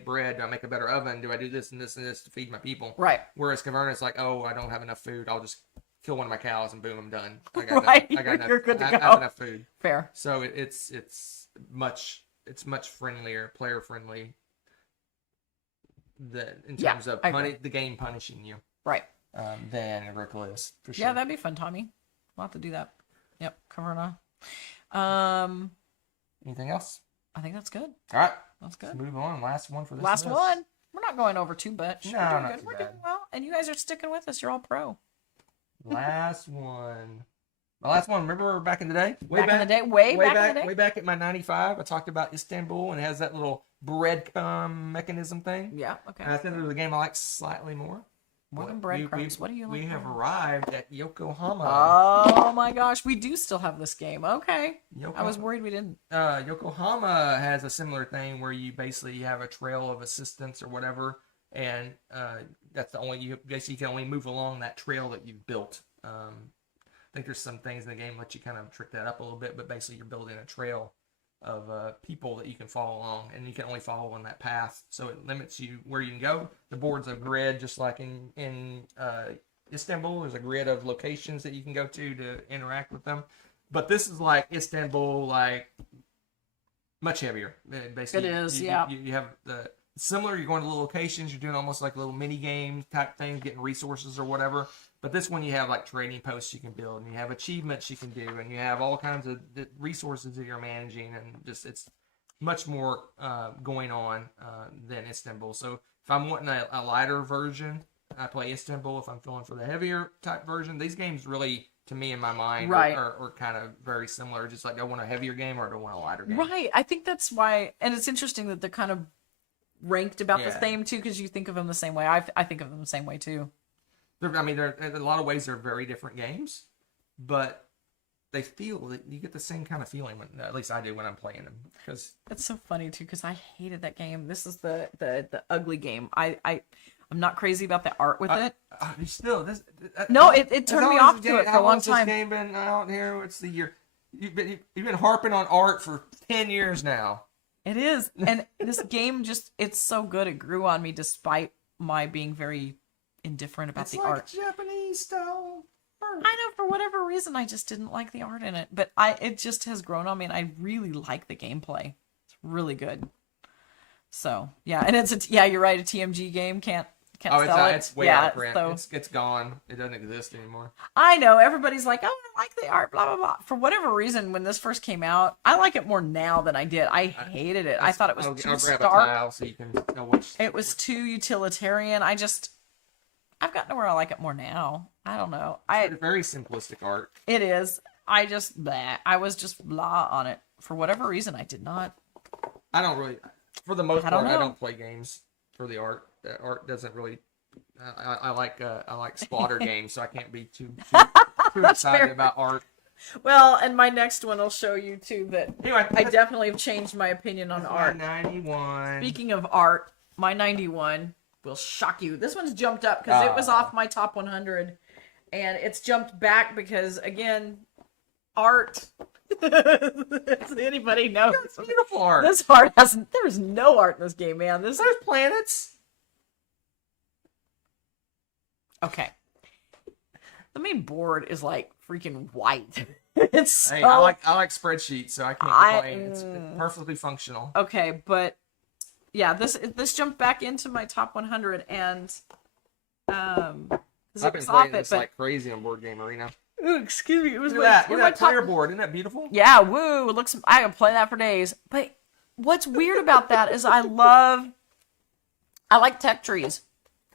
bread? Do I make a better oven? Do I do this and this and this to feed my people? Right. Whereas Caverna is like, oh, I don't have enough food. I'll just kill one of my cows and boom, I'm done. I got Right. enough, I got enough, You're good to I go. have enough food. Fair. So it's much friendlier, player friendly. In terms of the game punishing you, Right. than Agricola is for sure. Yeah, that'd be fun, Tommy. We'll have to do that. Yep, Caverna. Anything else? I think that's good. All right, That's let's good. move on. Last one for this. Last list. one. We're not going over too much. No, We're doing not good. too We're bad. doing well, and you guys are sticking with us. You're all pro. Last one. My last one. Remember back in the day? Way back in the day. Way back at my 95, I talked about Istanbul, and it has that little breadcrumb mechanism thing. Yeah. Okay. And I think there was a game I like slightly more. More than breadcrumbs. What do you like? We have more? arrived at Yokohama. Oh my gosh, we do still have this game. Okay. I was worried we didn't. Yokohama has a similar thing where you basically have a trail of assistance or whatever, and that's the only you can only move along that trail that you've built. I think there's some things in the game that let you kind of trick that up a little bit, but basically you're building a trail of people that you can follow along, and you can only follow on that path, so it limits you where you can go. The board's a grid, just like in Istanbul. There's a grid of locations that you can go to interact with them, but this is like Istanbul, like much heavier. Basically, It is, you have the similar. You're going to little locations. You're doing almost like little mini game type things, getting resources or whatever. But this one, you have like trading posts you can build, and you have achievements you can do, and you have all kinds of resources that you're managing, and just it's much more going on than Istanbul. So if I'm wanting a lighter version, I play Istanbul. If I'm feeling for the heavier type version, these games really, to me in my mind, Right. are kind of very similar. Just like, I want a heavier game or I don't want a lighter game. Right. I think that's why, and it's interesting that they're kind of ranked about the Yeah. same too, because you think of them the same way. I think of them the same way too. They're in a lot of ways they're very different games, but they feel that you get the same kind of feeling. At least I do when I'm playing them. Because It's so funny too, because I hated that game. This is the ugly game. I'm not crazy about the art with it. still, this No, it turned me how long off has to this it for a long This time. game been out here? What's the year? You've been harping on art for 10 years now. It is, and this game it's so good. It grew on me despite my being very indifferent about It's the like art. Japanese style art. I know, for whatever reason, I just didn't like the art in it. But it just has grown on me, and I really like the gameplay. It's really good. So yeah, and you're right. A TMG game can't sell it. It's way yeah, out of print. so It's gone. It doesn't exist anymore. I know everybody's like, oh, I like the art, blah blah blah. For whatever reason, when this first came out, I like it more now than I did. I hated it. I thought it was too I'll grab a stark. tile so you can know which. It was too utilitarian. I've gotten to where I like it more now. I don't know. It's very simplistic art. It is. I just blah. I was just blah on it. For whatever reason, I did not. I don't really, for the most I part, don't I know. don't play games for the art. The art doesn't really. I like splatter games, so I can't be too That's excited fair. about art. Well, and my next one will show you too that Anyway, I definitely have changed my opinion on art. 91. Speaking of art, my 91 will shock you. This one's jumped up because it was off my top 100, and it's jumped back because, again, art Anybody knows? It's beautiful art. This art hasn't. There is no art in this game, man. There's planets. Okay. The main board is like freaking white. It's so... Hey, I like spreadsheets, so I can't complain. It's perfectly functional. Okay, but yeah, this jumped back into my top 100, and I've been playing this like crazy on Board Game Arena. Ooh, excuse me, it was Look at that clear board. Isn't that beautiful? Yeah, woo! It looks. I can play that for days. But what's weird about that is I like tech trees.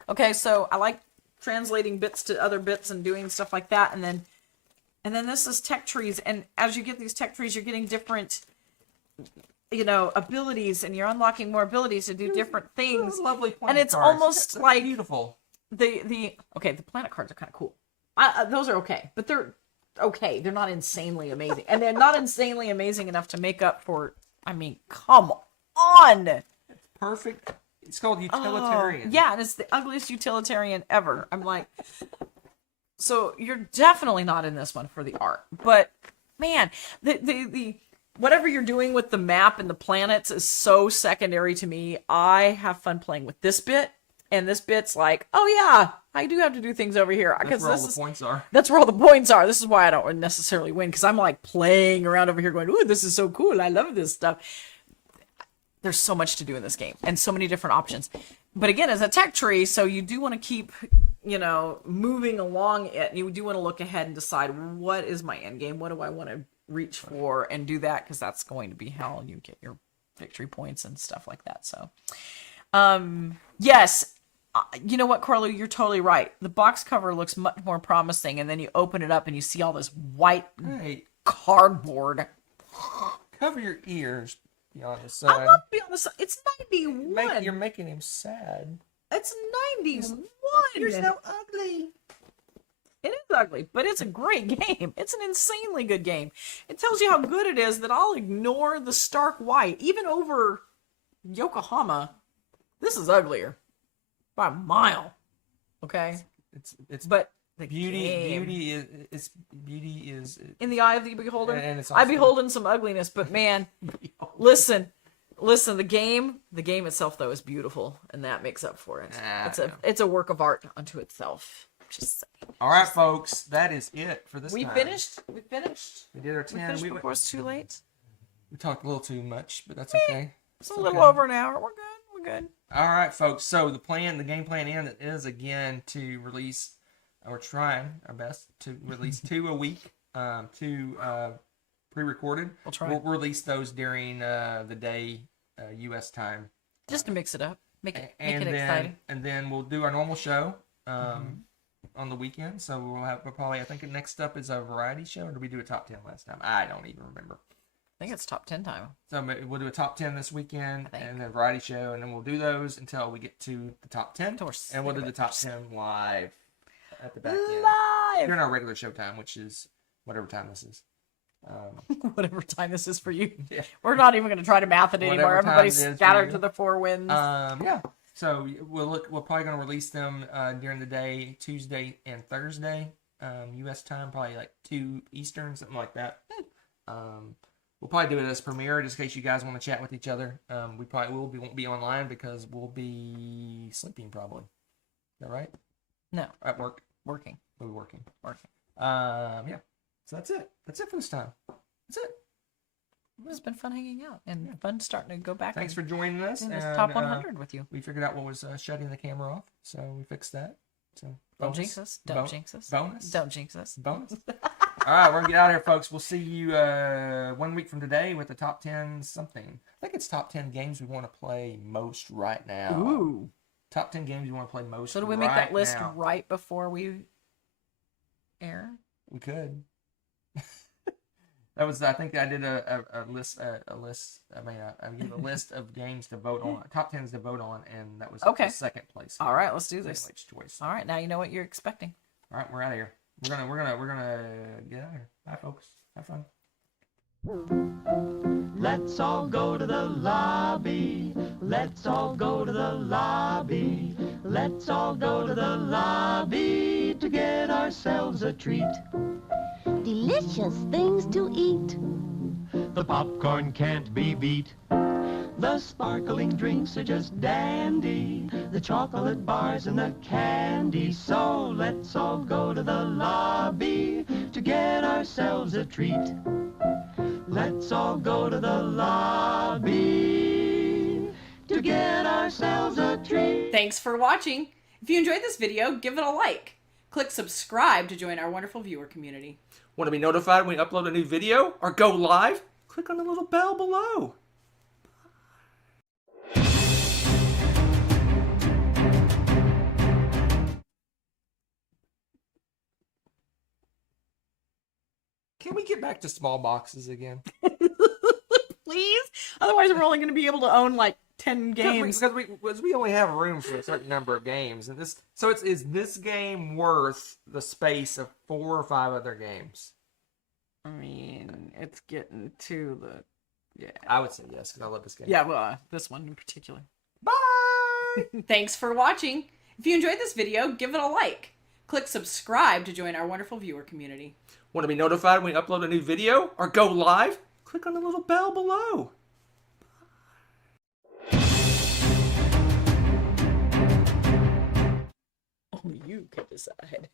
Okay, so I like translating bits to other bits and doing stuff like that, and then this is tech trees, and as you get these tech trees, you're getting different, abilities, and you're unlocking more abilities to do different things. Lovely planet and it's cards. almost That's like beautiful. The planet cards are kind of cool. Those are okay, but they're okay. They're not insanely amazing, and they're not insanely amazing enough to make up for. I mean, come on. It's perfect. It's called utilitarian. Yeah, and it's the ugliest utilitarian ever. I'm like, so you're definitely not in this one for the art, but man, the whatever you're doing with the map and the planets is so secondary to me. I have fun playing with this bit. And this bit's like, oh yeah, I do have to do things over here. That's where all the points are. That's where all the points are. This is why I don't necessarily win, because I'm like playing around over here going, ooh, this is so cool. I love this stuff. There's so much to do in this game and so many different options. But again, it's a tech tree, so you do want to keep, moving along it. You do want to look ahead and decide, what is my end game? What do I want to reach for? And do that, because that's going to be how you get your victory points and stuff like that. So, yes. You know what, Corlo? You're totally right. The box cover looks much more promising, and then you open it up and you see all this white cardboard. Cover your ears, to be honest. I'm not be honest. It's 91. You're making him sad. It's 91. You're so ugly. It is ugly, but it's a great game. It's an insanely good game. It tells you how good it is that I'll ignore the stark white. Even over Yokohama, this is uglier. By a mile. Okay? It's but the beauty game, beauty is in the eye of the beholder. And it's I beholden some ugliness, but man, listen, the game itself though is beautiful, and that makes up for it. It's a work of art unto itself. Just saying. All right, folks, that is it for this time. We finished. We did our 10. We finished before it's too late. We talked a little too much, but that's okay. It's a little over an hour. We're good. All right, folks. So the game plan is again to release, or trying our best to release 2 a week, 2 pre-recorded. We'll try. We'll release those during the day, U.S. time, just to mix it up, make it exciting. And then we'll do our normal show on the weekend. So we'll probably. I think next up is a variety show, or did we do a top 10 last time? I don't even remember. I think it's top 10 time. So we'll do a top 10 this weekend and a variety show, and then we'll do those until we get to the top 10. And we'll do the top 10 live at the back end. During our regular show time, which is whatever time this is. Whatever time this is for you. Yeah. We're not even going to try to math it anymore. Everybody's scattered to the 4 winds. Yeah. So we're probably going to release them during the day, Tuesday and Thursday, U.S. time, probably like 2 Eastern, something like that. We'll probably do it as premiere, just in case you guys want to chat with each other. We probably won't be online because we'll be sleeping probably. Is that right? No. At work. Working. We'll be working. Yeah. So that's it. That's it for this time. That's it. It's been fun hanging out and fun starting to go back. Thanks for joining us. In this top 100 with you. We figured out what was shutting the camera off, so we fixed that. So don't jinx us. Don't jinx us. Bonus. Don't jinx us. Bonus. All right, we're going to get out of here, folks. We'll see you 1 week from today with the top 10 something. I think it's top 10 games we want to play most right now. Ooh. Top 10 games we want to play most. So do we make that list right before we air? We could. That was, I think I did a list. I gave a list of games to vote on, top 10s to vote on, and that was the second place. All right, let's do this. Choice. All right, now you know what you're expecting. All right, we're out of here. We're gonna get out of here. Bye, folks. Have fun. Let's all go to the lobby. Let's all go to the lobby. Let's all go to the lobby to get ourselves a treat. Delicious things to eat. The popcorn can't be beat. The sparkling drinks are just dandy. The chocolate bars and the candy. So let's all go to the lobby to get ourselves a treat. Let's all go to the lobby to get ourselves a treat. Thanks for watching. If you enjoyed this video, give it a like. Click subscribe to join our wonderful viewer community. Want to be notified when we upload a new video or go live? Click on the little bell below. Can we get back to small boxes again? Please? Otherwise, we're only going to be able to own like 10 games. Because we only have room for a certain number of games, and is this game worth the space of 4 or 5 other games? I mean, it's getting to the... Yeah. I would say yes, because I love this game. Yeah, well, this one in particular. Bye! Thanks for watching. If you enjoyed this video, give it a like. Click subscribe to join our wonderful viewer community. Want to be notified when we upload a new video or go live? Click on the little bell below. Only you can decide.